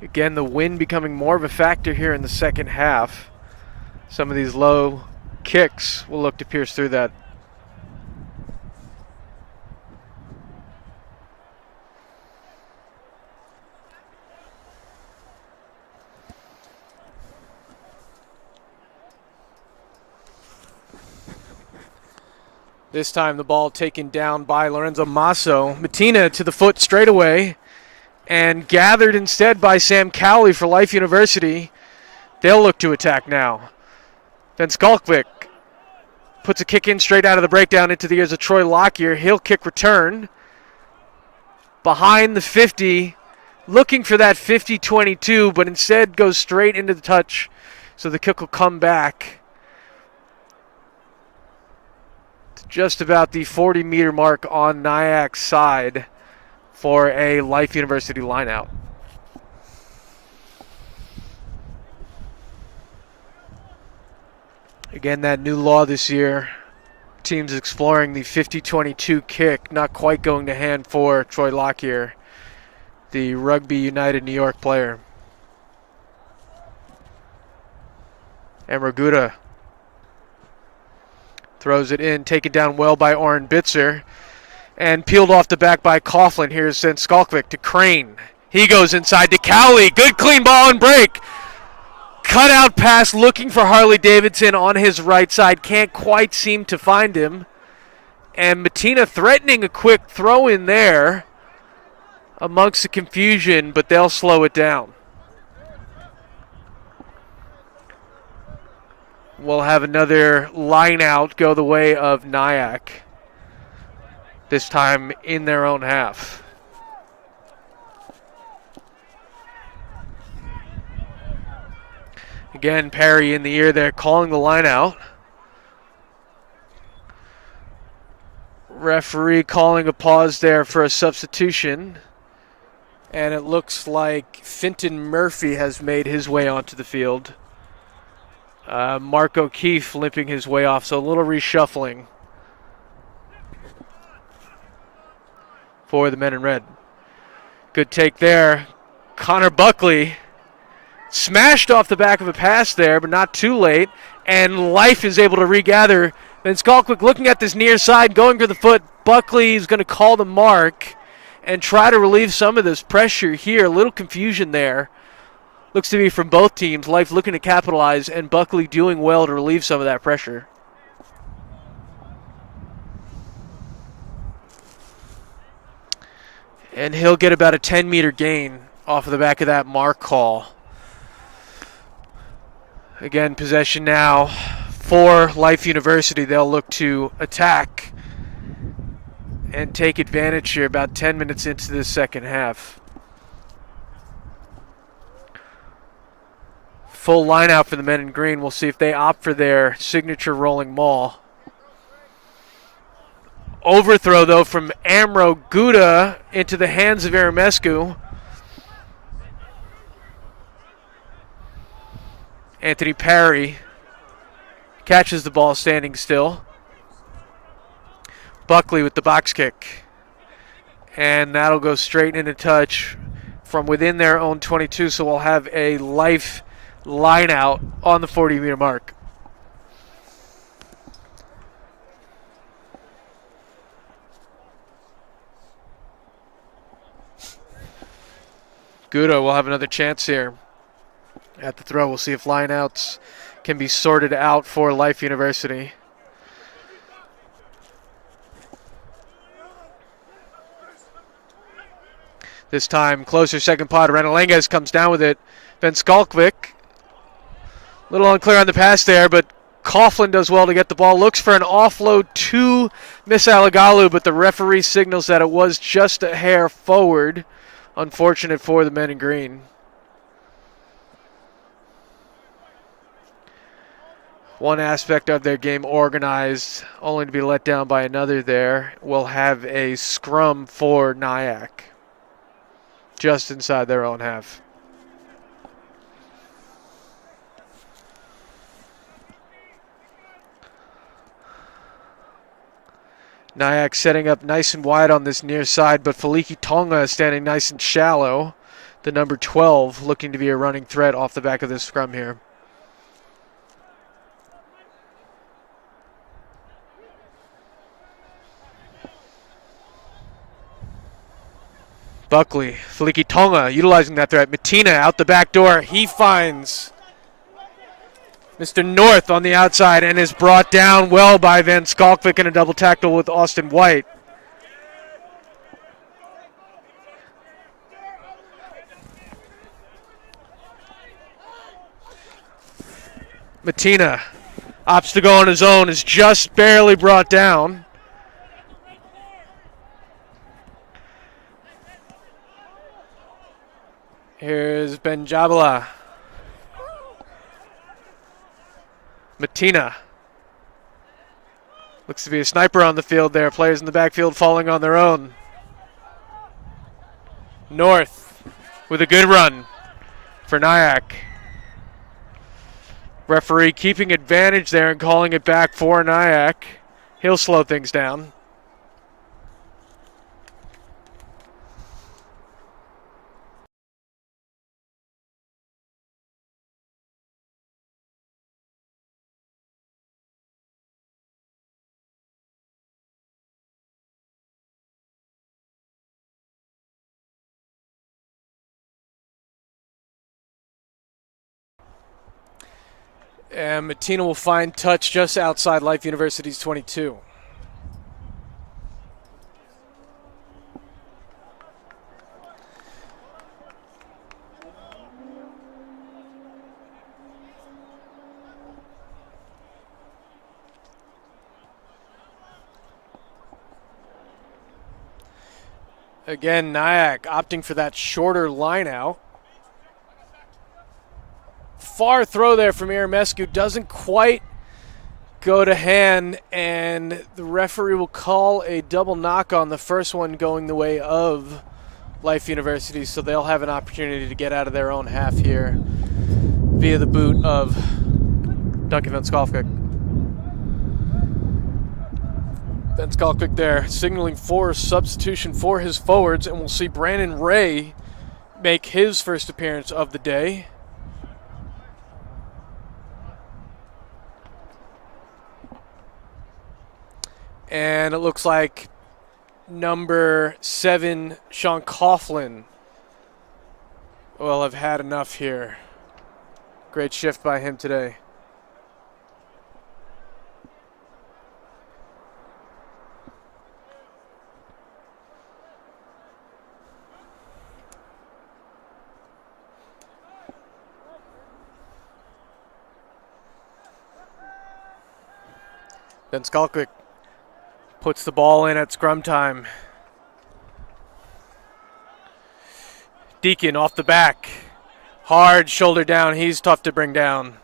Again, the wind becoming more of a factor here in the second half. Some of these low kicks will look to pierce through that. This time the ball taken down by Lorenzo Masso. Matina to the foot straight away and gathered instead by Sam Cowley for Life University. They'll look to attack now. Then Skalkvik puts a kick in straight out of the breakdown into the ears of Troy Lockyer. He'll kick return. Behind the 50, looking for that 50-22, but instead goes straight into the touch. So the kick will come back just about the 40-meter mark on NYAC's side for a Life University lineout. Again, that new law this year, teams exploring the 50-22 kick, not quite going to hand for Troy Lockyer, the Rugby United New York player. And Raguda throws it in, taken down well by Oren Bitzer, and peeled off the back by Coughlin. Here's then Skalkvik to Crane. He goes inside to Cowley. Good clean ball and break. Cut out pass looking for Harley Davidson on his right side. Can't quite seem to find him. And Matina threatening a quick throw in there amongst the confusion, but they'll slow it down. We'll have another line out go the way of NYAC, this time in their own half. Again, Perry in the ear there calling the line out. Referee calling a pause there for a substitution. And it looks like Finton Murphy has made his way onto the field. Mark O'Keefe limping his way off, so a little reshuffling for the men in red. Good take there. Connor Buckley smashed off the back of a pass there, but not too late, and Life is able to regather. Then Skalkvik looking at this near side, going for the foot. Buckley is going to call the mark and try to relieve some of this pressure here. A little confusion there. Looks to be from both teams. Life looking to capitalize, and Buckley doing well to relieve some of that pressure. And he'll get about a 10-meter gain off of the back of that mark call. Again, possession now for Life University. They'll look to attack and take advantage here about 10 minutes into the second half. Full line out for the men in green. We'll see if they opt for their signature rolling maul. Overthrow, though, from Amro Guda into the hands of Aramescu. Anthony Parry catches the ball standing still. Buckley with the box kick. And that'll go straight into touch from within their own 22, so we'll have a Life line out on the 40-meter mark. Guda will have another chance here at the throw. We'll see if lineouts can be sorted out for Life University. This time, closer second pod. Renalenges comes down with it. Ben Skalkvik, a little unclear on the pass there, but Coughlin does well to get the ball. Looks for an offload to Misalagalu, but the referee signals that it was just a hair forward. Unfortunate for the men in green. one aspect of their game organized, only to be let down by another there. Will have a scrum for NYAC just inside their own half. NYAC setting up nice and wide on this near side, but Feliki Tonga is standing nice and shallow. The number 12 looking to be a running threat off the back of this scrum here. Buckley, Feliki Tonga utilizing that threat. Matina out the back door. He finds Mr. North on the outside and is brought down well by Van Skalkvik in a double tackle with Austin White. Matina opts to go on his own, is just barely brought down. Here's Benjabala. Matina. Looks to be a sniper on the field there. Players in the backfield falling on their own. North with a good run for NYAC. Referee keeping advantage there and calling it back for NYAC. He'll slow things down. And Matina will find touch just outside Life University's 22. Again, NYAC opting for that shorter line out. Far throw there from Aramescu, doesn't quite go to hand, and the referee will call a double knock on the first one going the way of Life University, so they'll have an opportunity to get out of their own half here via the boot of Duncan Van Skalkvik. Van Skalkvik there signaling for substitution for his forwards, and we'll see Brandon Ray make his first appearance of the day. And it looks like number 7, Sean Coughlin, will have had enough here. Great shift by him today. Then Skalkvik puts the ball in at scrum time. Deacon off the back. Hard shoulder down. He's tough to bring down.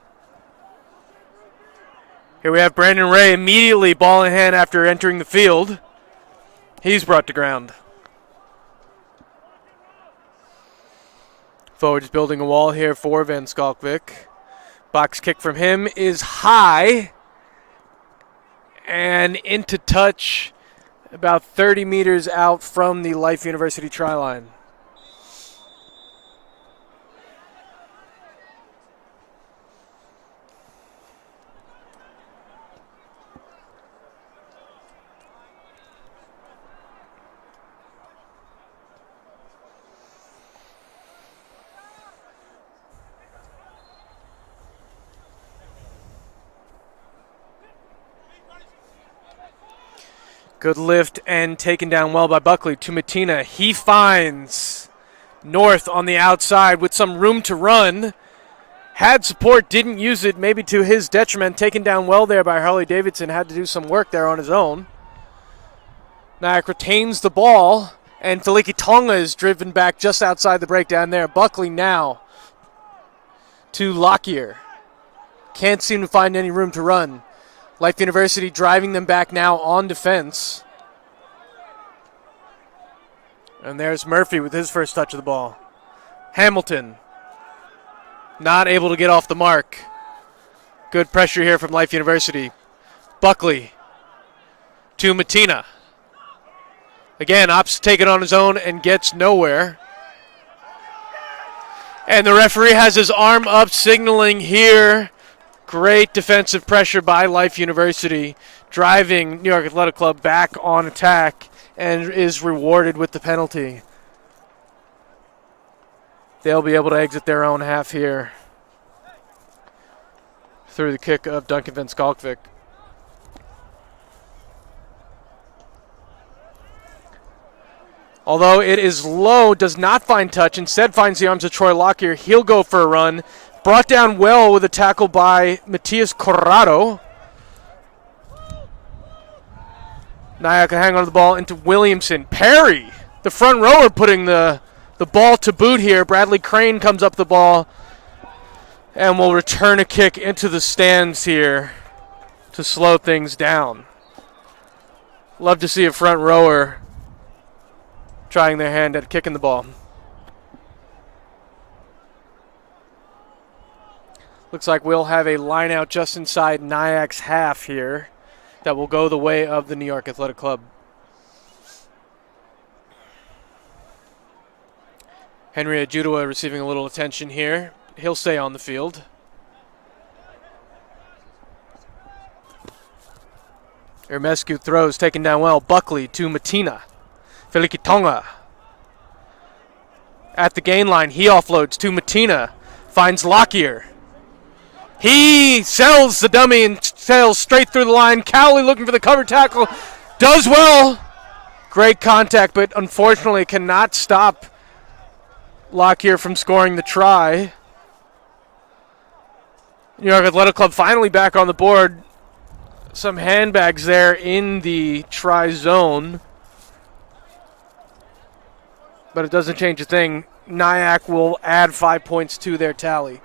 Here we have Brandon Ray immediately ball in hand after entering the field. He's brought to ground. Forwards building a wall here for Van Skalkvik. Box kick from him is high and into touch about 30 meters out from the Life University try line. Good lift and taken down well by Buckley to Matina. He finds North on the outside with some room to run. Had support, didn't use it, maybe to his detriment. Taken down well there by Harley Davidson. Had to do some work there on his own. NYAC retains the ball, and Feliki Tonga is driven back just outside the breakdown there. Buckley now to Lockyer. can't seem to find any room to run. Life University driving them back now on defense. And there's Murphy with his first touch of the ball. Hamilton not able to get off the mark. Good pressure here from Life University. Buckley to Matina. Again, Ops taking on his own and gets nowhere. And the referee has his arm up signaling here. Great defensive pressure by Life University, driving New York Athletic Club back on attack and is rewarded with the penalty. They'll be able to exit their own half here through the kick of Duncan Van Skalkvik. Although it is low, does not find touch, instead finds the arms of Troy Lockyer. He'll go for a run. Brought down well with a tackle by Matias Corrado. NYAC can hang on to the ball into Williamson. Perry, the front rower, putting the ball to boot here. Bradley Crane comes up the ball and will return a kick into the stands here to slow things down. Love to see a front rower trying their hand at kicking the ball. Looks like we'll have a line out just inside NYAC's half here that will go the way of the New York Athletic Club. Henry Ajudua receiving a little attention here. He'll stay on the field. Ermescu throws, taken down well. Buckley to Matina. Felikitonga at the gain line. He offloads to Matina. Finds Lockyer. He sells the dummy and sails straight through the line. Cowley looking for the cover tackle. Does well. Great contact, but unfortunately cannot stop Lockyer from scoring the try. New York Athletic Club finally back on the board. Some handbags there in the try zone. But it doesn't change a thing. NYAC will add 5 points to their tally.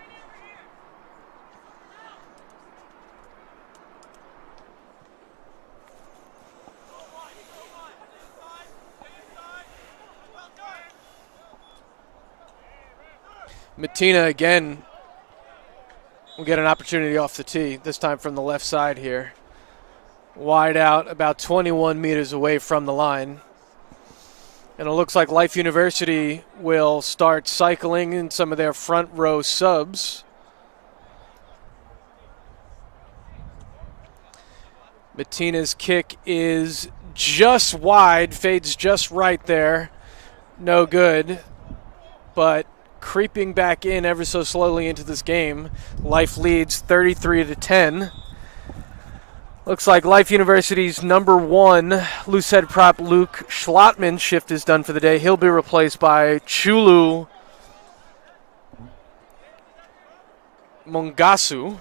Matina again will get an opportunity off the tee, this time from the left side here. Wide out, about 21 meters away from the line. And it looks like Life University will start cycling in some of their front row subs. Matina's kick is just wide, fades just right there. No good, but creeping back in ever so slowly into this game. Life leads 33-10. Looks like Life University's number one loose head prop Luke Schlotman's shift is done for the day. He'll be replaced by Chulu Mongasu.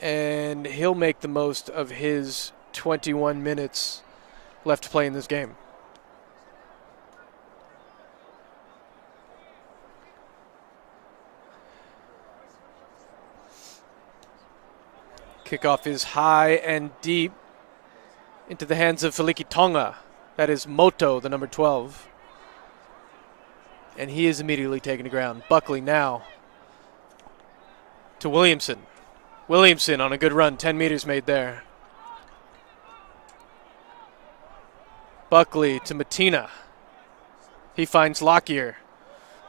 And he'll make the most of his 21 minutes left to play in this game. Kickoff is high and deep into the hands of Feliki Tonga. That is Moto, the number 12. And he is immediately taken to ground. Buckley now to Williamson. Williamson on a good run, 10 meters made there. Buckley to Matina. He finds Lockyer.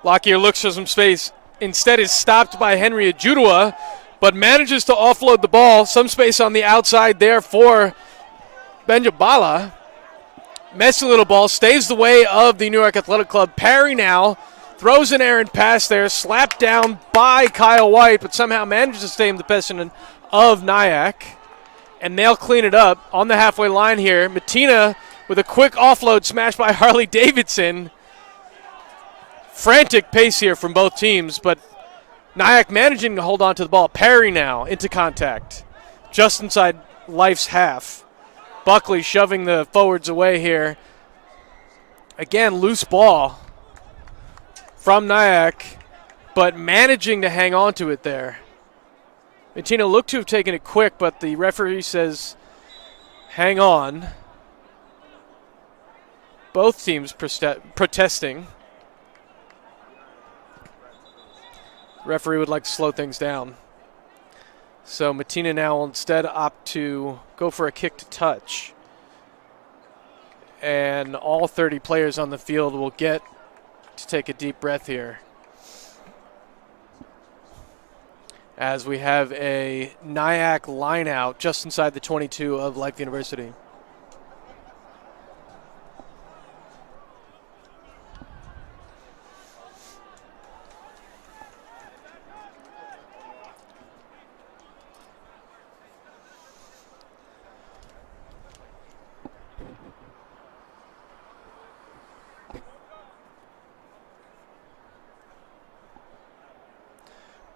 Lockyer looks for some space. Instead is stopped by Henry Ajudua, but manages to offload the ball. Some space on the outside there for Benjabala. Messy little ball, stays the way of the New York Athletic Club. Parry now, throws an errant pass there, slapped down by Kyle White, but somehow manages to stay in the possession of NYAC. And they'll clean it up on the halfway line here. Matina with a quick offload smashed by Harley Davidson. Frantic pace here from both teams, but NYAC managing to hold on to the ball. Perry now into contact, just inside Life's half. Buckley shoving the forwards away here. Again, loose ball from NYAC. but managing to hang on to it there. Matina looked to have taken it quick, but the referee says, hang on. Both teams protesting. Referee would like to slow things down. So Matina now will instead opt to go for a kick to touch. And all 30 players on the field will get to take a deep breath here, as we have a NYAC line out just inside the 22 of Life University.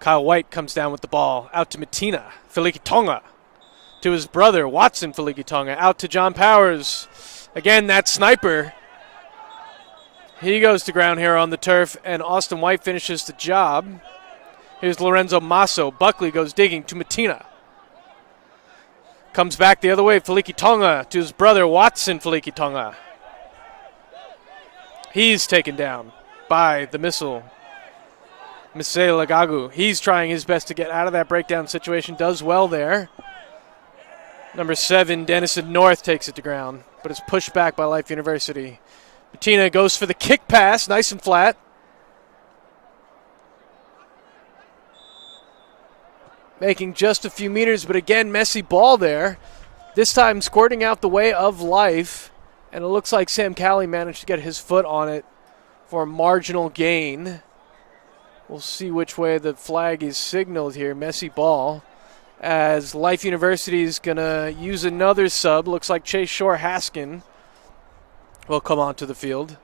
Kyle White comes down with the ball, out to Matina, Feliki Tonga, to his brother, Watson Feliki Tonga, out to John Powers. Again, that sniper. He goes to ground here on the turf, and Austin White finishes the job. Here's Lorenzo Masso. Buckley goes digging to Matina. Comes back the other way, Feliki Tonga, to his brother, Watson Feliki Tonga. He's taken down by the missile. Misei Lagagu, he's trying his best to get out of that breakdown situation, does well there. Number 7, Dennison North takes it to ground, but is pushed back by Life University. Matina goes for the kick pass, nice and flat. Making just a few meters, but again, messy ball there. This time squirting out the way of Life, and it looks like Sam Calley managed to get his foot on it for a marginal gain. We'll see which way the flag is signaled here. Messy ball. As Life University is going to use another sub. Looks like Chase Shore Haskin will come onto the field.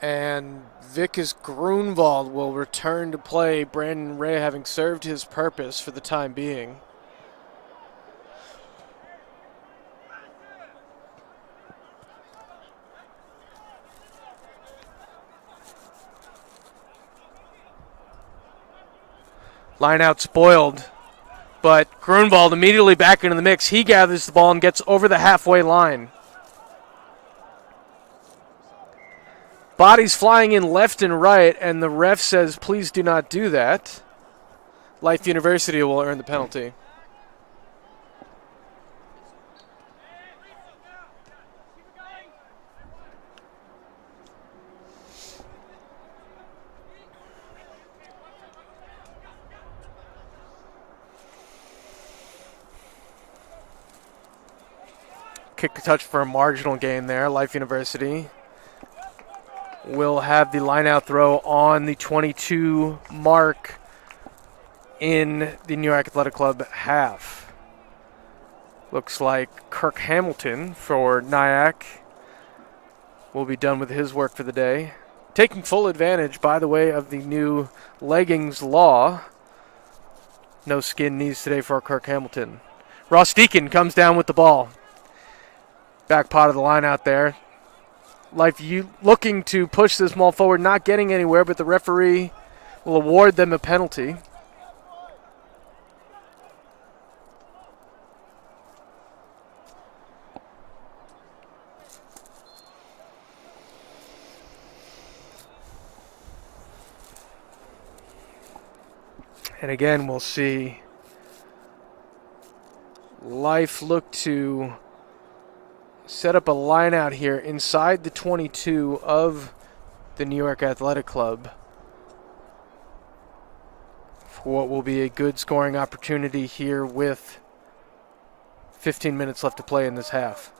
And Vickers Grunwald will return to play, Brandon Ray having served his purpose for the time being. Line out spoiled, but Grunwald immediately back into the mix. He gathers the ball and gets over the halfway line. Bodies flying in left and right, and the ref says, please do not do that. Life University will earn the penalty. Kick to touch for a marginal gain there. Life University will have the line-out throw on the 22 mark in the New York Athletic Club half. Looks like Kirk Hamilton for NYAC will be done with his work for the day. Taking full advantage, by the way, of the new leggings law. No skin knees today for Kirk Hamilton. Ross Deacon comes down with the ball. Back pot of the line out there. Life looking to push this ball forward, not getting anywhere, but the referee will award them a penalty. And again, we'll see Life look to set up a line out here inside the 22 of the New York Athletic Club for what will be a good scoring opportunity here with 15 minutes left to play in this half.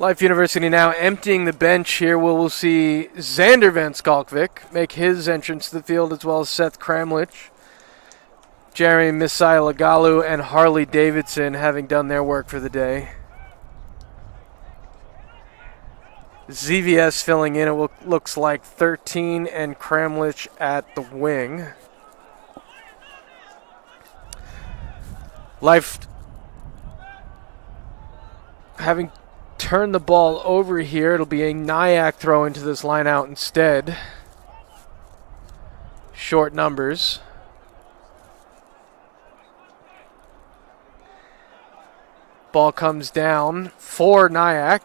Life University now emptying the bench here. We'll see Xander Van Skalkvik make his entrance to the field, as well as Seth Kramlich, Jeremy Misailagalu, and Harley Davidson having done their work for the day. ZVS filling in, it looks like 13, and Kramlich at the wing. Life having turned the ball over here. It'll be a NYAC throw into this line out instead. Short numbers. Ball comes down for NYAC.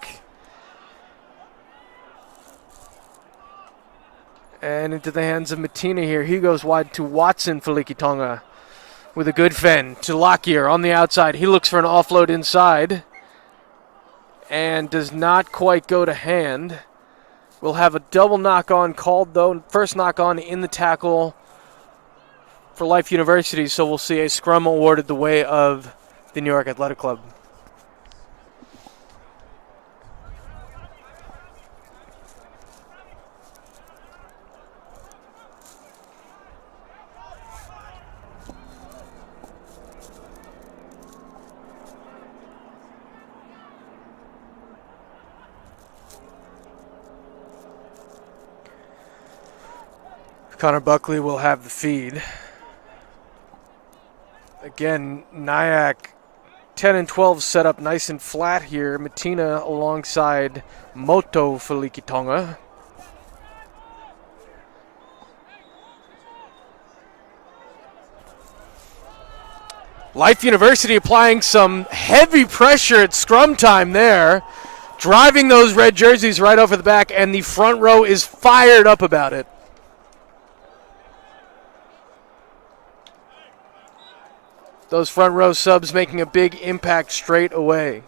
And into the hands of Matina here. He goes wide to Watson for Likitonga with a good fend to Lockyer on the outside. He looks for an offload inside and does not quite go to hand. We'll have a double knock-on called, though. First knock-on in the tackle for Life University, so we'll see a scrum awarded the way of the New York Athletic Club. Connor Buckley will have the feed. Again, NYAC 10 and 12 set up nice and flat here. Matina alongside Moto for Likitonga. Life University applying some heavy pressure at scrum time there, driving those red jerseys right over the back, and the front row is fired up about it. Those front row subs making a big impact straight away.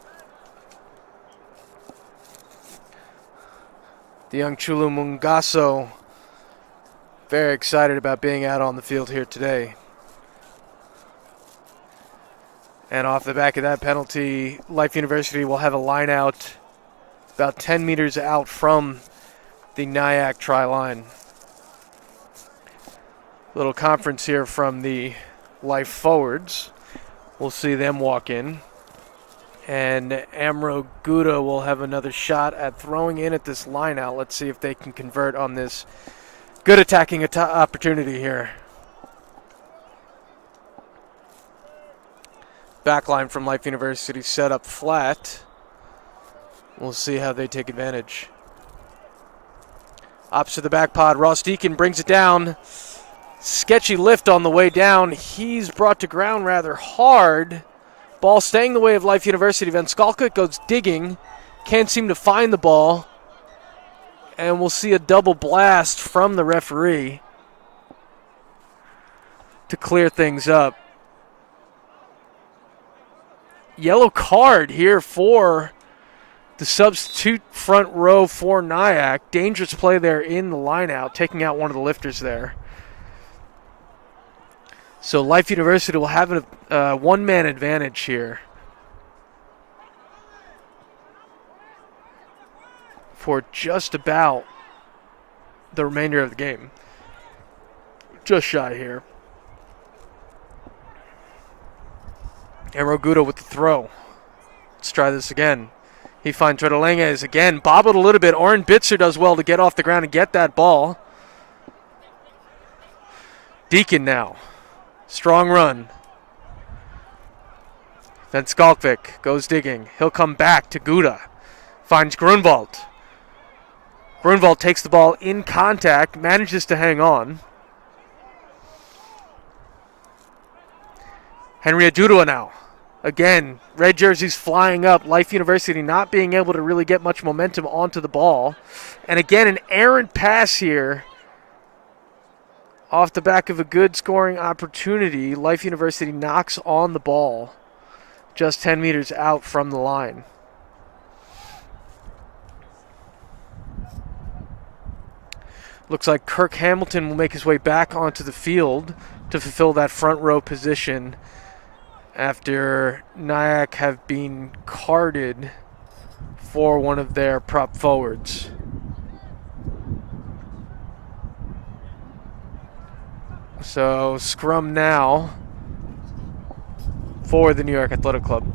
The young Chulu Mungaso very excited about being out on the field here today. And off the back of that penalty, Life University will have a line out about 10 meters out from the NYAC try line. Little conference here from the Life forwards. We'll see them walk in. And Amro Gouda will have another shot at throwing in at this line out. Let's see if they can convert on this good attacking opportunity here. Backline from Life University set up flat. We'll see how they take advantage. Opposite the back pod, Ross Deacon brings it down. Sketchy lift on the way down. He's brought to ground rather hard. Ball staying the way of Life University. Van Skalkvik goes digging. Can't seem to find the ball. And we'll see a double blast from the referee to clear things up. Yellow card here for the substitute front row for NYAC. Dangerous play there in the line out, taking out one of the lifters there. So Life University will have a one-man advantage here for just about the remainder of the game. Just shy here. Amro Gouda with the throw. Let's try this again. He finds Redolenges again. Bobbled a little bit. Oren Bitzer does well to get off the ground and get that ball. Deacon now. Strong run. Van Skalkvik goes digging. He'll come back to Gouda. Finds Grunwald. Grunwald takes the ball in contact, manages to hang on. Henry Adudua now. Again, red jerseys flying up. Life University not being able to really get much momentum onto the ball. And again, an errant pass here. Off the back of a good scoring opportunity, Life University knocks on the ball just 10 meters out from the line. Looks like Kirk Hamilton will make his way back onto the field to fulfill that front row position after NYAC have been carded for one of their prop forwards. So scrum now for the New York Athletic Club.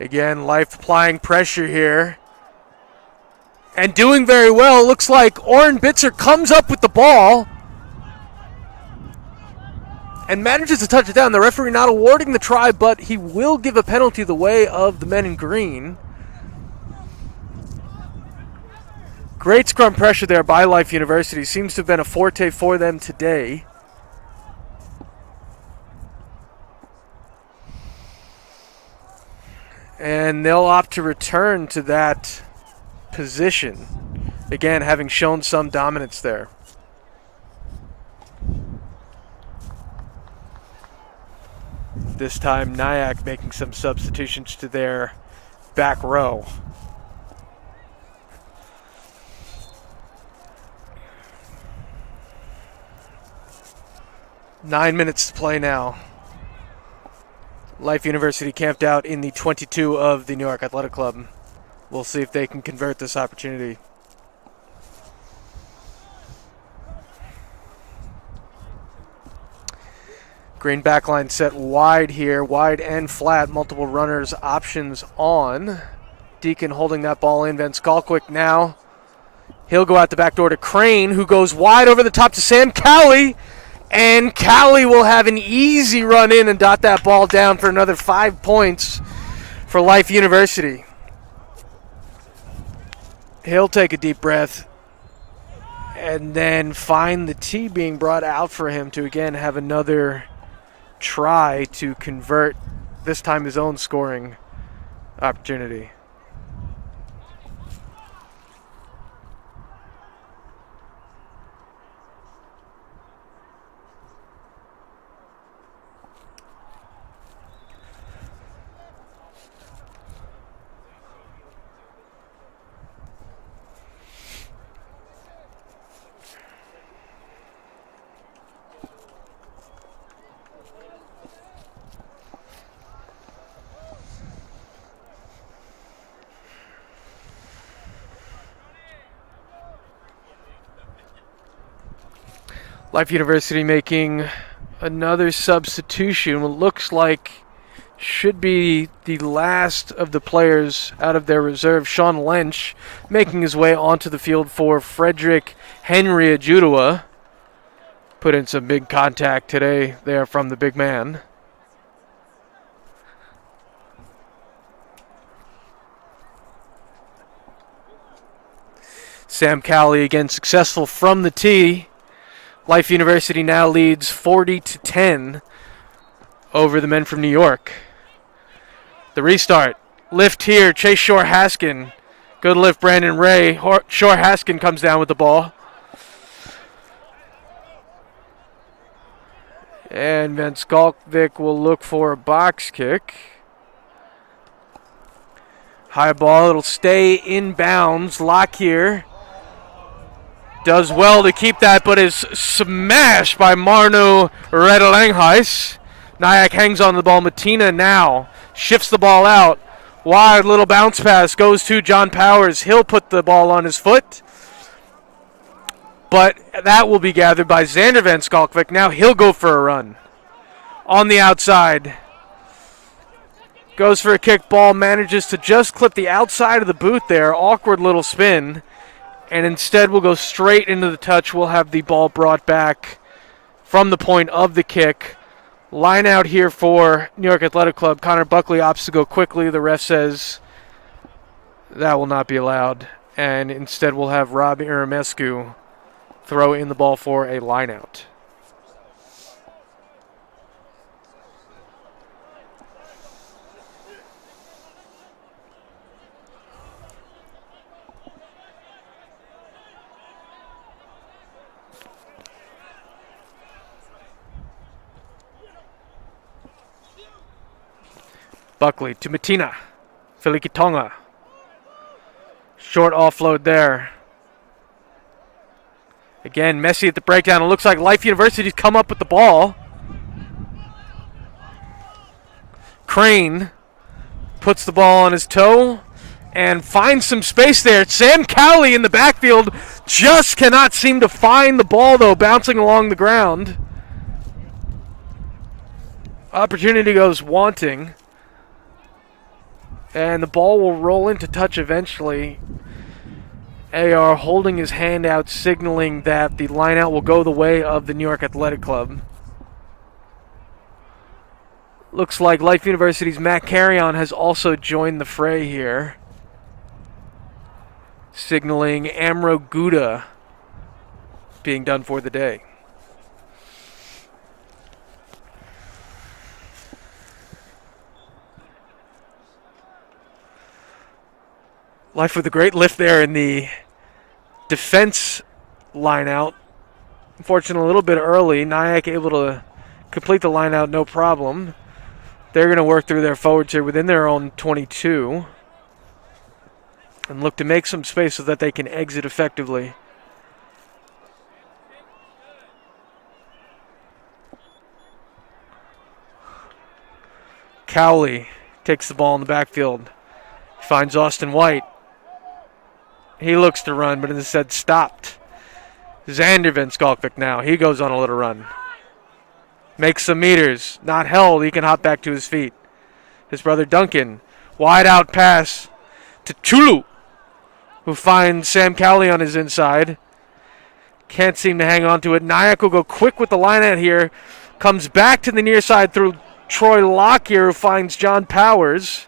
Again, Life applying pressure here. And doing very well. Looks like Oren Bitzer comes up with the ball and manages to touch it down. The referee not awarding the try, but he will give a penalty the way of the men in green. Great scrum pressure there by Life University. Seems to have been a forte for them today. And they'll opt to return to that position. Again, having shown some dominance there. This time, NYAC making some substitutions to their back row. Nine minutes to play now. Life University camped out in the 22 of the New York Athletic Club. We'll see if they can convert this opportunity. Green backline set wide here, wide and flat, multiple runners options on. Deacon holding that ball in, Van Skalkwyk now. He'll go out the back door to Crane, who goes wide over the top to Sam Cowie. And Cowie will have an easy run in and dot that ball down for another 5 points for Life University. He'll take a deep breath and then find the tee being brought out for him to again have another try to convert, this time his own scoring opportunity. Life University making another substitution. What looks like should be the last of the players out of their reserve. Sean Lynch making his way onto the field for Frederick Henry Ajudua. Put in some big contact today there from the big man. Sam Cowie again successful from the tee. Life University now leads 40-10 over the men from New York. The restart. Lift here, Chase Shore-Haskin. Good lift, Brandon Ray. Shore-Haskin comes down with the ball. And Van Skalkwyk will look for a box kick. High ball, it'll stay in bounds. Lockyer does well to keep that, but is smashed by Marno Redelanghuis. NYAC hangs on the ball. Matina now shifts the ball out. Wide little bounce pass goes to John Powers. He'll put the ball on his foot. But that will be gathered by Xander Van Skalkwyk. Now he'll go for a run. On the outside. Goes for a kick. Ball manages to just clip the outside of the boot there. Awkward little spin. And instead we'll go straight into the touch. We'll have the ball brought back from the point of the kick. Line out here for New York Athletic Club. Connor Buckley opts to go quickly. The ref says That will not be allowed. And instead we'll have Rob Iramescu throw in the ball for a lineout. Buckley to Matina. Filikitonga. Short offload there. Again, Messi at the breakdown. It looks like Life University's come up with the ball. Crane puts the ball on his toe and finds some space there. Sam Cowley in the backfield just cannot seem to find the ball, though, bouncing along the ground. Opportunity goes wanting. And the ball will roll into touch eventually. AR holding his hand out, signaling that the lineout will go the way of the New York Athletic Club. Looks like Life University's Matt Carrion has also joined the fray here, signaling Amro Gouda being done for the day. Life with a great lift there in the defense lineout. Unfortunately, a little bit early. NYAC able to complete the lineout no problem. They're going to work through their forwards here within their own 22 and look to make some space so that they can exit effectively. Cowley takes the ball in the backfield. Finds Austin White. He looks to run, but instead stopped. Xander Van Skalkvik now. He goes on a little run. Makes some meters. Not held. He can hop back to his feet. His brother Duncan. Wide out pass to Chulu, who finds Sam Cowley on his inside. Can't seem to hang on to it. NYAC will go quick with the lineout here. Comes back to the near side through Troy Lockyer, who finds John Powers.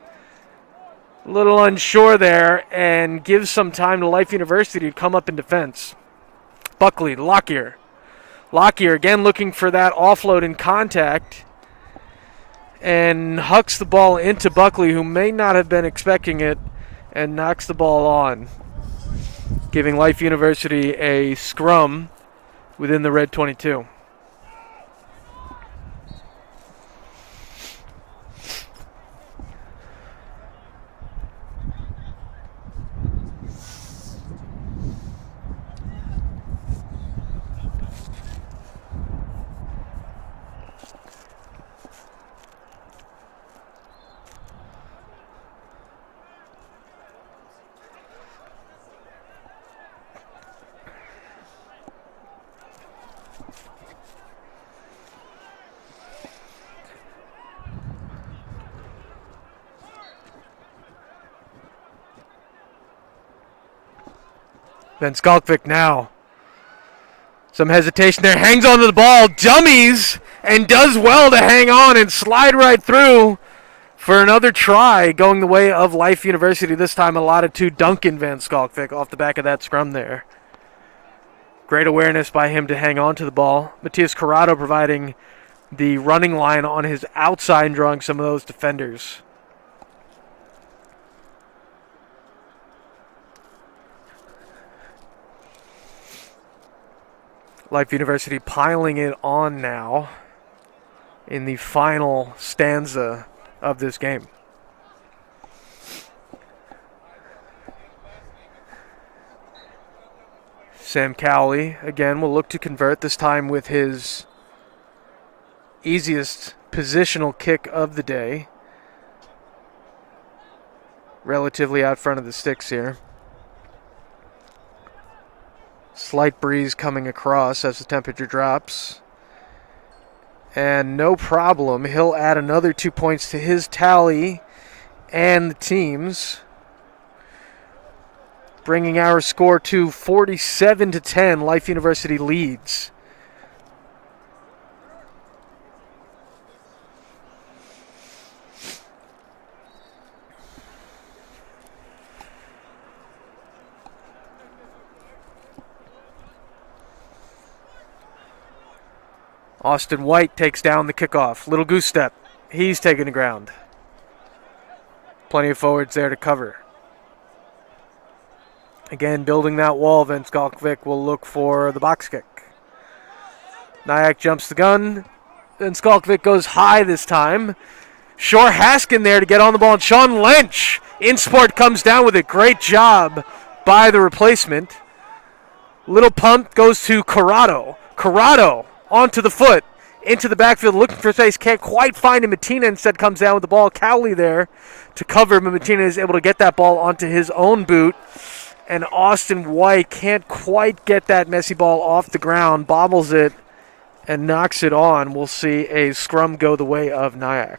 A little unsure there, and gives some time to Life University to come up in defense. Buckley, Lockyer. Lockyer again looking for that offload in contact, and hucks the ball into Buckley, who may not have been expecting it, and knocks the ball on, giving Life University a scrum within the red 22. Van Skalkvik now. Some hesitation there. Hangs onto the ball. Dummies. And does well to hang on and slide right through for another try going the way of Life University. This time allotted to Duncan Van Skalkvik off the back of that scrum there. Great awareness by him to hang on to the ball. Matias Corrado providing the running line on his outside and drawing some of those defenders. Life University piling it on now in the final stanza of this game. Sam Cowley, again, will look to convert, this time with his easiest positional kick of the day. Relatively out front of the sticks here. Slight breeze coming across as the temperature drops. And no problem, he'll add another 2 points to his tally and the team's, bringing our score to 47-10. Life University leads. Austin White takes down the kickoff. Little goose step. He's taking the ground. Plenty of forwards there to cover. Again, building that wall, Van Skalkvik will look for the box kick. NYAC jumps the gun. Van Skalkvik goes high this time. Shore Haskin there to get on the ball. And Sean Lynch, InSport, comes down with it. Great job by the replacement. Little pump goes to Corrado. Corrado onto the foot, into the backfield, looking for space. Can't quite find him. Matina instead comes down with the ball. Cowley there to cover him, and Matina is able to get that ball onto his own boot. And Austin White can't quite get that messy ball off the ground, bobbles it, and knocks it on. We'll see a scrum go the way of NYAC.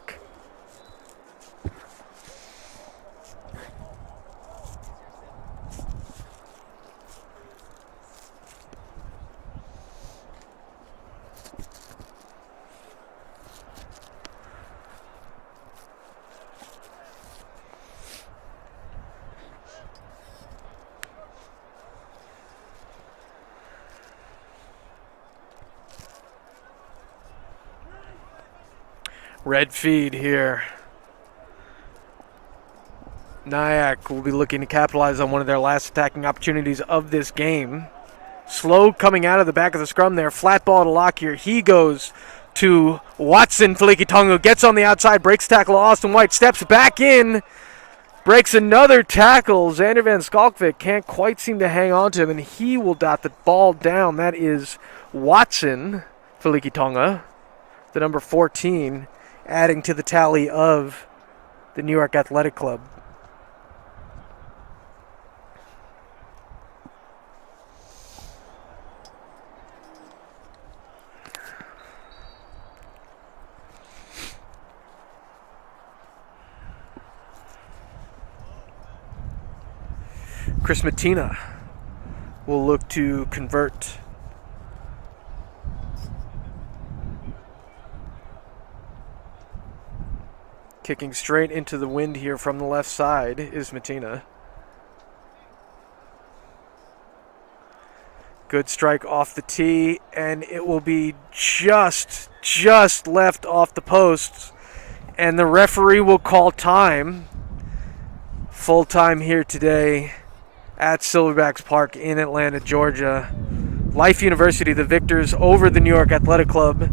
Red feed here. NYAC will be looking to capitalize on one of their last attacking opportunities of this game. Slow coming out of the back of the scrum there. Flat ball to Lockyer. He goes to Watson. Feliki Tonga gets on the outside, breaks tackle. Austin White steps back in, breaks another tackle. Xander Van Skalkvik can't quite seem to hang on to him, and he will dot the ball down. That is Watson, Feliki Tonga, the number 14, adding to the tally of the New York Athletic Club. Chris Matina will look to convert. Kicking straight into the wind here from the left side is Matina. Good strike off the tee, and it will be just left off the posts. And the referee will call time. Full time here today at Silverbacks Park in Atlanta, Georgia. Life University, the victors over the New York Athletic Club,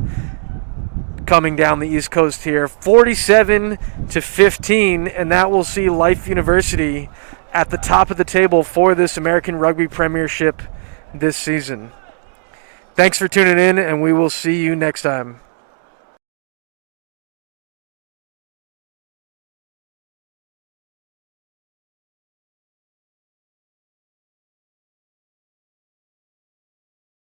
coming down the East Coast here, 47-15, and that will see Life University at the top of the table for this American Rugby Premiership this season. Thanks for tuning in, and we will see you next time.